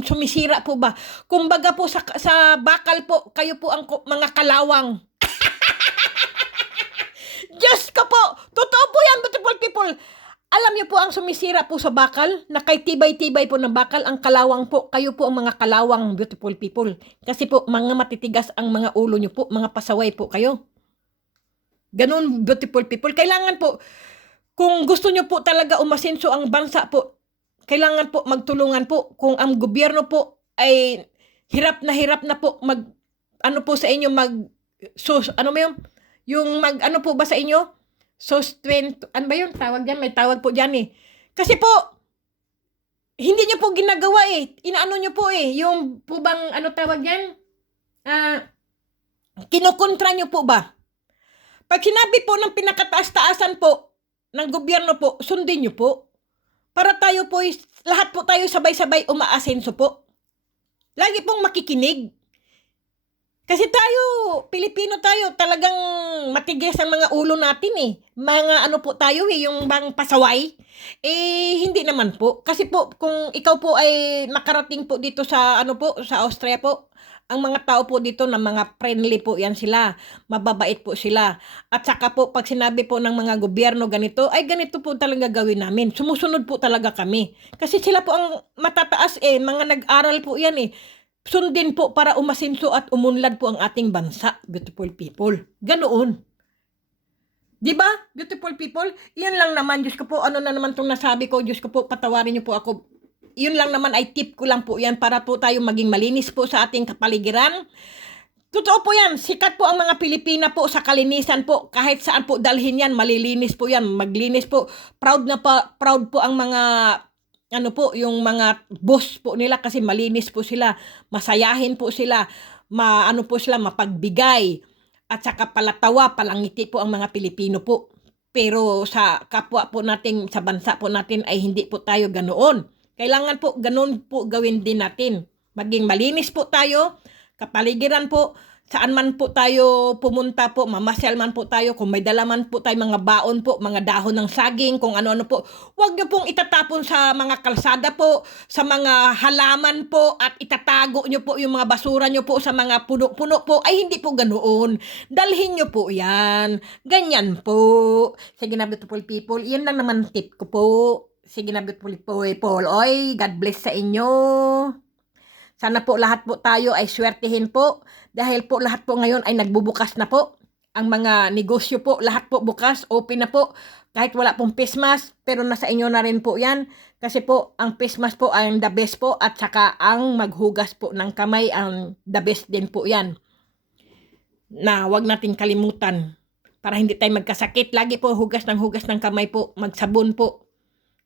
sumisira po ba? Kumbaga po sa bakal po, kayo po ang mga kalawang. Diyos ko po! Totoo po yan, beautiful people! Alam niyo po ang sumisira po sa bakal, na kay tibay-tibay po ng bakal, ang kalawang po. Kayo po ang mga kalawang, beautiful people. Kasi po, mga matitigas ang mga ulo niyo po, mga pasaway po kayo. Ganun, beautiful people. Kailangan po, kung gusto niyo po talaga umasenso ang bansa po, kailangan po magtulungan po. Kung ang gobyerno po ay hirap na po ano po sa inyo ano mo yung ano po ba sa inyo? Ano ba yun? Tawag dyan, may tawag po dyan eh. Kasi po, hindi nyo po ginagawa eh. Inaano nyo po eh. Yung po bang, ano tawag dyan? Kinukontra nyo po ba? Pag sinabi po ng pinakataas-taasan po, ng gobyerno po, sundin nyo po. Para tayo po, lahat po tayo sabay-sabay umaasenso po. Lagi pong makikinig. Kasi tayo, Pilipino tayo, talagang matigas ang mga ulo natin eh. Mga ano po tayo eh, yung bang pasaway. Hindi naman po. Kasi po, kung ikaw po ay makarating po dito sa, ano po, sa Austria po, ang mga tao po dito na mga friendly po yan sila. Mababait po sila. At saka po, pag sinabi po ng mga gobyerno ganito, ay ganito po talaga gawin namin. Sumusunod po talaga kami. Kasi sila po ang matataas eh, mga nag-aral po yan eh. Sundin po para umasinso at umunlad po ang ating bansa, beautiful people. Ganoon. Di ba, beautiful people? Iyan lang naman, Diyos ko po, ano na naman itong nasabi ko, Diyos ko po, patawarin niyo po ako. Iyon lang naman ay tip ko lang po yan para po tayo maging malinis po sa ating kapaligiran. Totoo po yan, sikat po ang mga Pilipina po sa kalinisan po. Kahit saan po dalhin yan, malilinis po yan, maglinis po. Proud po ang mga ano po, yung mga boss po nila kasi malinis po sila, masayahin po sila, ano po sila, mapagbigay, at saka palatawa, palangiti po ang mga Pilipino po. Pero sa kapwa po natin, sa bansa po natin ay hindi po tayo ganoon. Kailangan po ganoon po gawin din natin. Maging malinis po tayo, kapaligiran po, saan man po tayo pumunta po, mamasyal man po tayo, kung may dala man po tayo mga baon po, mga dahon ng saging, kung ano-ano po, huwag nyo pong itatapon sa mga kalsada po, sa mga halaman po, at itatago nyo po yung mga basura nyo po sa mga puno-puno po, ay hindi po ganoon. Dalhin nyo po yan. Ganyan po. Sige na, beautiful people, yan lang naman tip ko po. Sige na, beautiful people. Oy, God bless sa inyo. Sana po lahat po tayo ay swertihin po dahil po lahat po ngayon ay nagbubukas na po. Ang mga negosyo po, lahat po bukas, open na po. Kahit wala pong face mask, pero nasa inyo na rin po yan. Kasi po, ang face mask po ay the best po at saka ang maghugas po ng kamay ang the best din po yan. Na wag nating kalimutan para hindi tayo magkasakit. Lagi po hugas ng kamay po, magsabon po.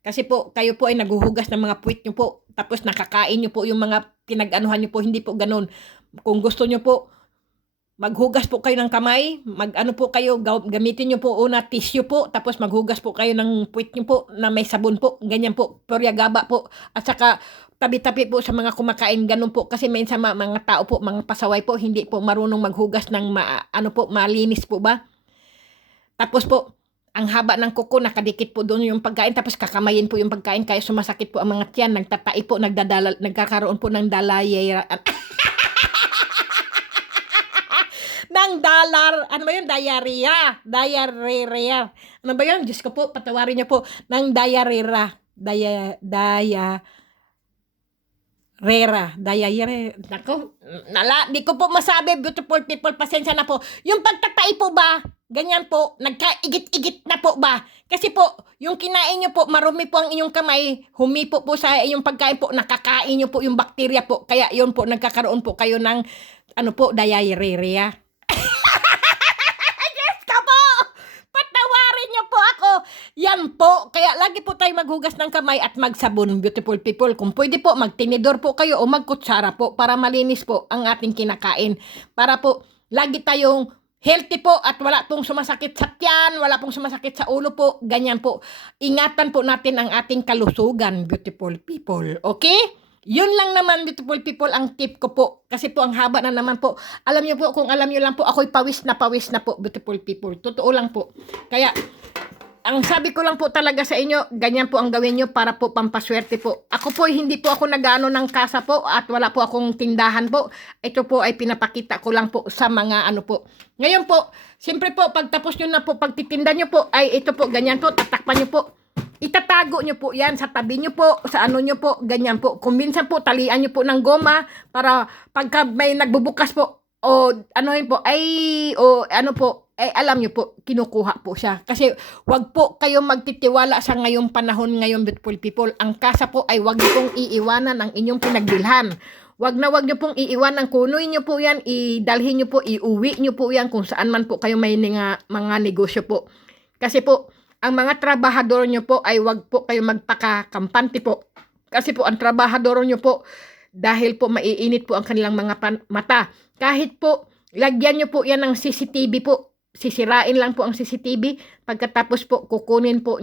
Kasi po, kayo po ay naghuhugas ng mga puwit nyo po. Tapos nakakain nyo po yung mga pinag-anuhan nyo po. Hindi po ganun. Kung gusto nyo po, maghugas po kayo ng kamay. Mag-ano po kayo, gamitin nyo po una tissue po. Tapos maghugas po kayo ng puwit nyo po na may sabon po. Ganyan po. Poryagaba po. At saka tabi-tabi po sa mga kumakain. Ganun po. Kasi minsan mga tao po, mga pasaway po, hindi po marunong maghugas ng malinis po ba? Tapos po, ang haba ng kuko, nakadikit po doon yung pagkain, tapos kakamayin po yung pagkain, kaya sumasakit po ang mga tiyan, nagtatai po, nagkakaroon po ng ano ba yun? Diarrhea. Ano ba yun? Diyos ko po, patawarin niyo po, ng diarrhea. Nako, di ko po masabi, beautiful people, pasensya na po. Yung pagtatay po ba, ganyan po, nagkaigit-igit na po ba? Kasi po, yung kinain nyo po, marumi po ang inyong kamay, humipo po sa inyong pagkain po, nakakain nyo po yung bakterya po, kaya yun po, nagkakaroon po kayo ng, diarrhea. Yan po, kaya lagi po tayo maghugas ng kamay at magsabon, beautiful people. Kung pwede po, magtinidor po kayo o magkutsara po para malinis po ang ating kinakain. Para po, lagi tayong healthy po at wala pong sumasakit sa tiyan, wala pong sumasakit sa ulo po, ganyan po. Ingatan po natin ang ating kalusugan, beautiful people. Okay? Yun lang naman, beautiful people, ang tip ko po. Kasi po, ang haba na naman po. Alam niyo po, kung alam niyo lang po, ako'y pawis na po, beautiful people. Totoo lang po. Kaya, ang sabi ko lang po talaga sa inyo, ganyan po ang gawin nyo para po pampaswerte po. Ako po, hindi po ako nag-ano ng kasa po at wala po akong tindahan po. Ito po ay pinapakita ko lang po sa mga ano po. Ngayon po, siyempre po, pagtapos nyo na po, pagtitinda nyo po, ay ito po, ganyan po, tatakpan nyo po. Itatago nyo po yan sa tabi nyo po, sa ano nyo po, ganyan po. Kung minsan po, talian nyo po ng goma para pagka may nagbubukas po, o ano yun po, ay, o ano po, eh alam nyo po, kinukuha po siya. Kasi wag po kayong magtitiwala sa ngayong panahon ngayon, beautiful people. Ang kasa po ay wag nyo pong iiwanan ang inyong pinagbilhan. Wag nyo pong iiwanan, kunuin nyo po yan, idalhin nyo po, iuwi nyo po yan kung saan man po kayo may mga negosyo po. Kasi po, ang mga trabahador nyo po ay wag po kayo magpakakampante po. Kasi po, ang trabahador nyo po, dahil po maiinit po ang kanilang mga mata. Kahit po, lagyan nyo po yan ng CCTV po. Sisirain lang po ang CCTV. Pagkatapos po, kukunin po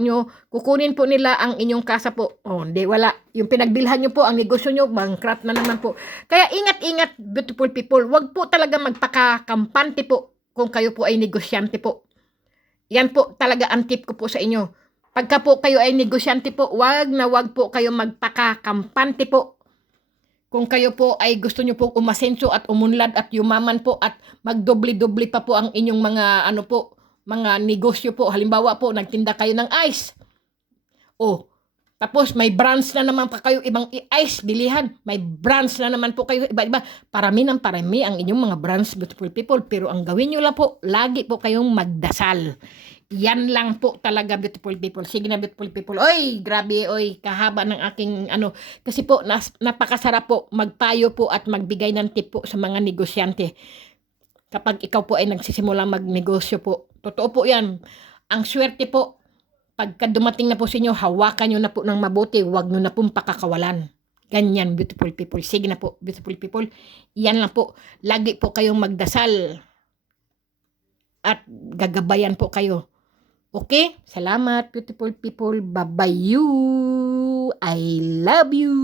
nila ang inyong kasa po. Oh, hindi, wala. Yung pinagbilhan nyo po, ang negosyo nyo, bankrupt na naman po. Kaya ingat-ingat, beautiful people. Wag po talaga magpakakampante po kung kayo po ay negosyante po. Yan po talaga ang tip ko po sa inyo. Pagka po kayo ay negosyante po, wag po kayo magpakakampante po. Kung kayo po ay gusto nyo po umasenso at umunlad at yumaman po at magdoble-doble pa po ang inyong mga ano po, mga negosyo po. Halimbawa po, nagtinda kayo ng ice. Oh, tapos may brands na naman pa kayo ibang ice bilihan. May brands na naman po kayo iba-iba. Parami ang inyong mga brands, beautiful people. Pero ang gawin nyo lang po, lagi po kayong magdasal. Yan lang po talaga, beautiful people. Sige na, beautiful people. Oy, grabe, oy, kahaba ng aking ano. Kasi po, napakasarap po magpayo po at magbigay ng tip po sa mga negosyante. Kapag ikaw po ay nagsisimulang magnegosyo po. Totoo po yan. Ang swerte po, pagka dumating na po sa inyo, hawakan nyo na po ng mabuti. Huwag nyo na pong pakakawalan. Ganyan, beautiful people. Sige na po, beautiful people. Yan lang po. Lagi po kayong magdasal. At gagabayan po kayo. Okay? Salamat, beautiful people. Bye-bye you. I love you.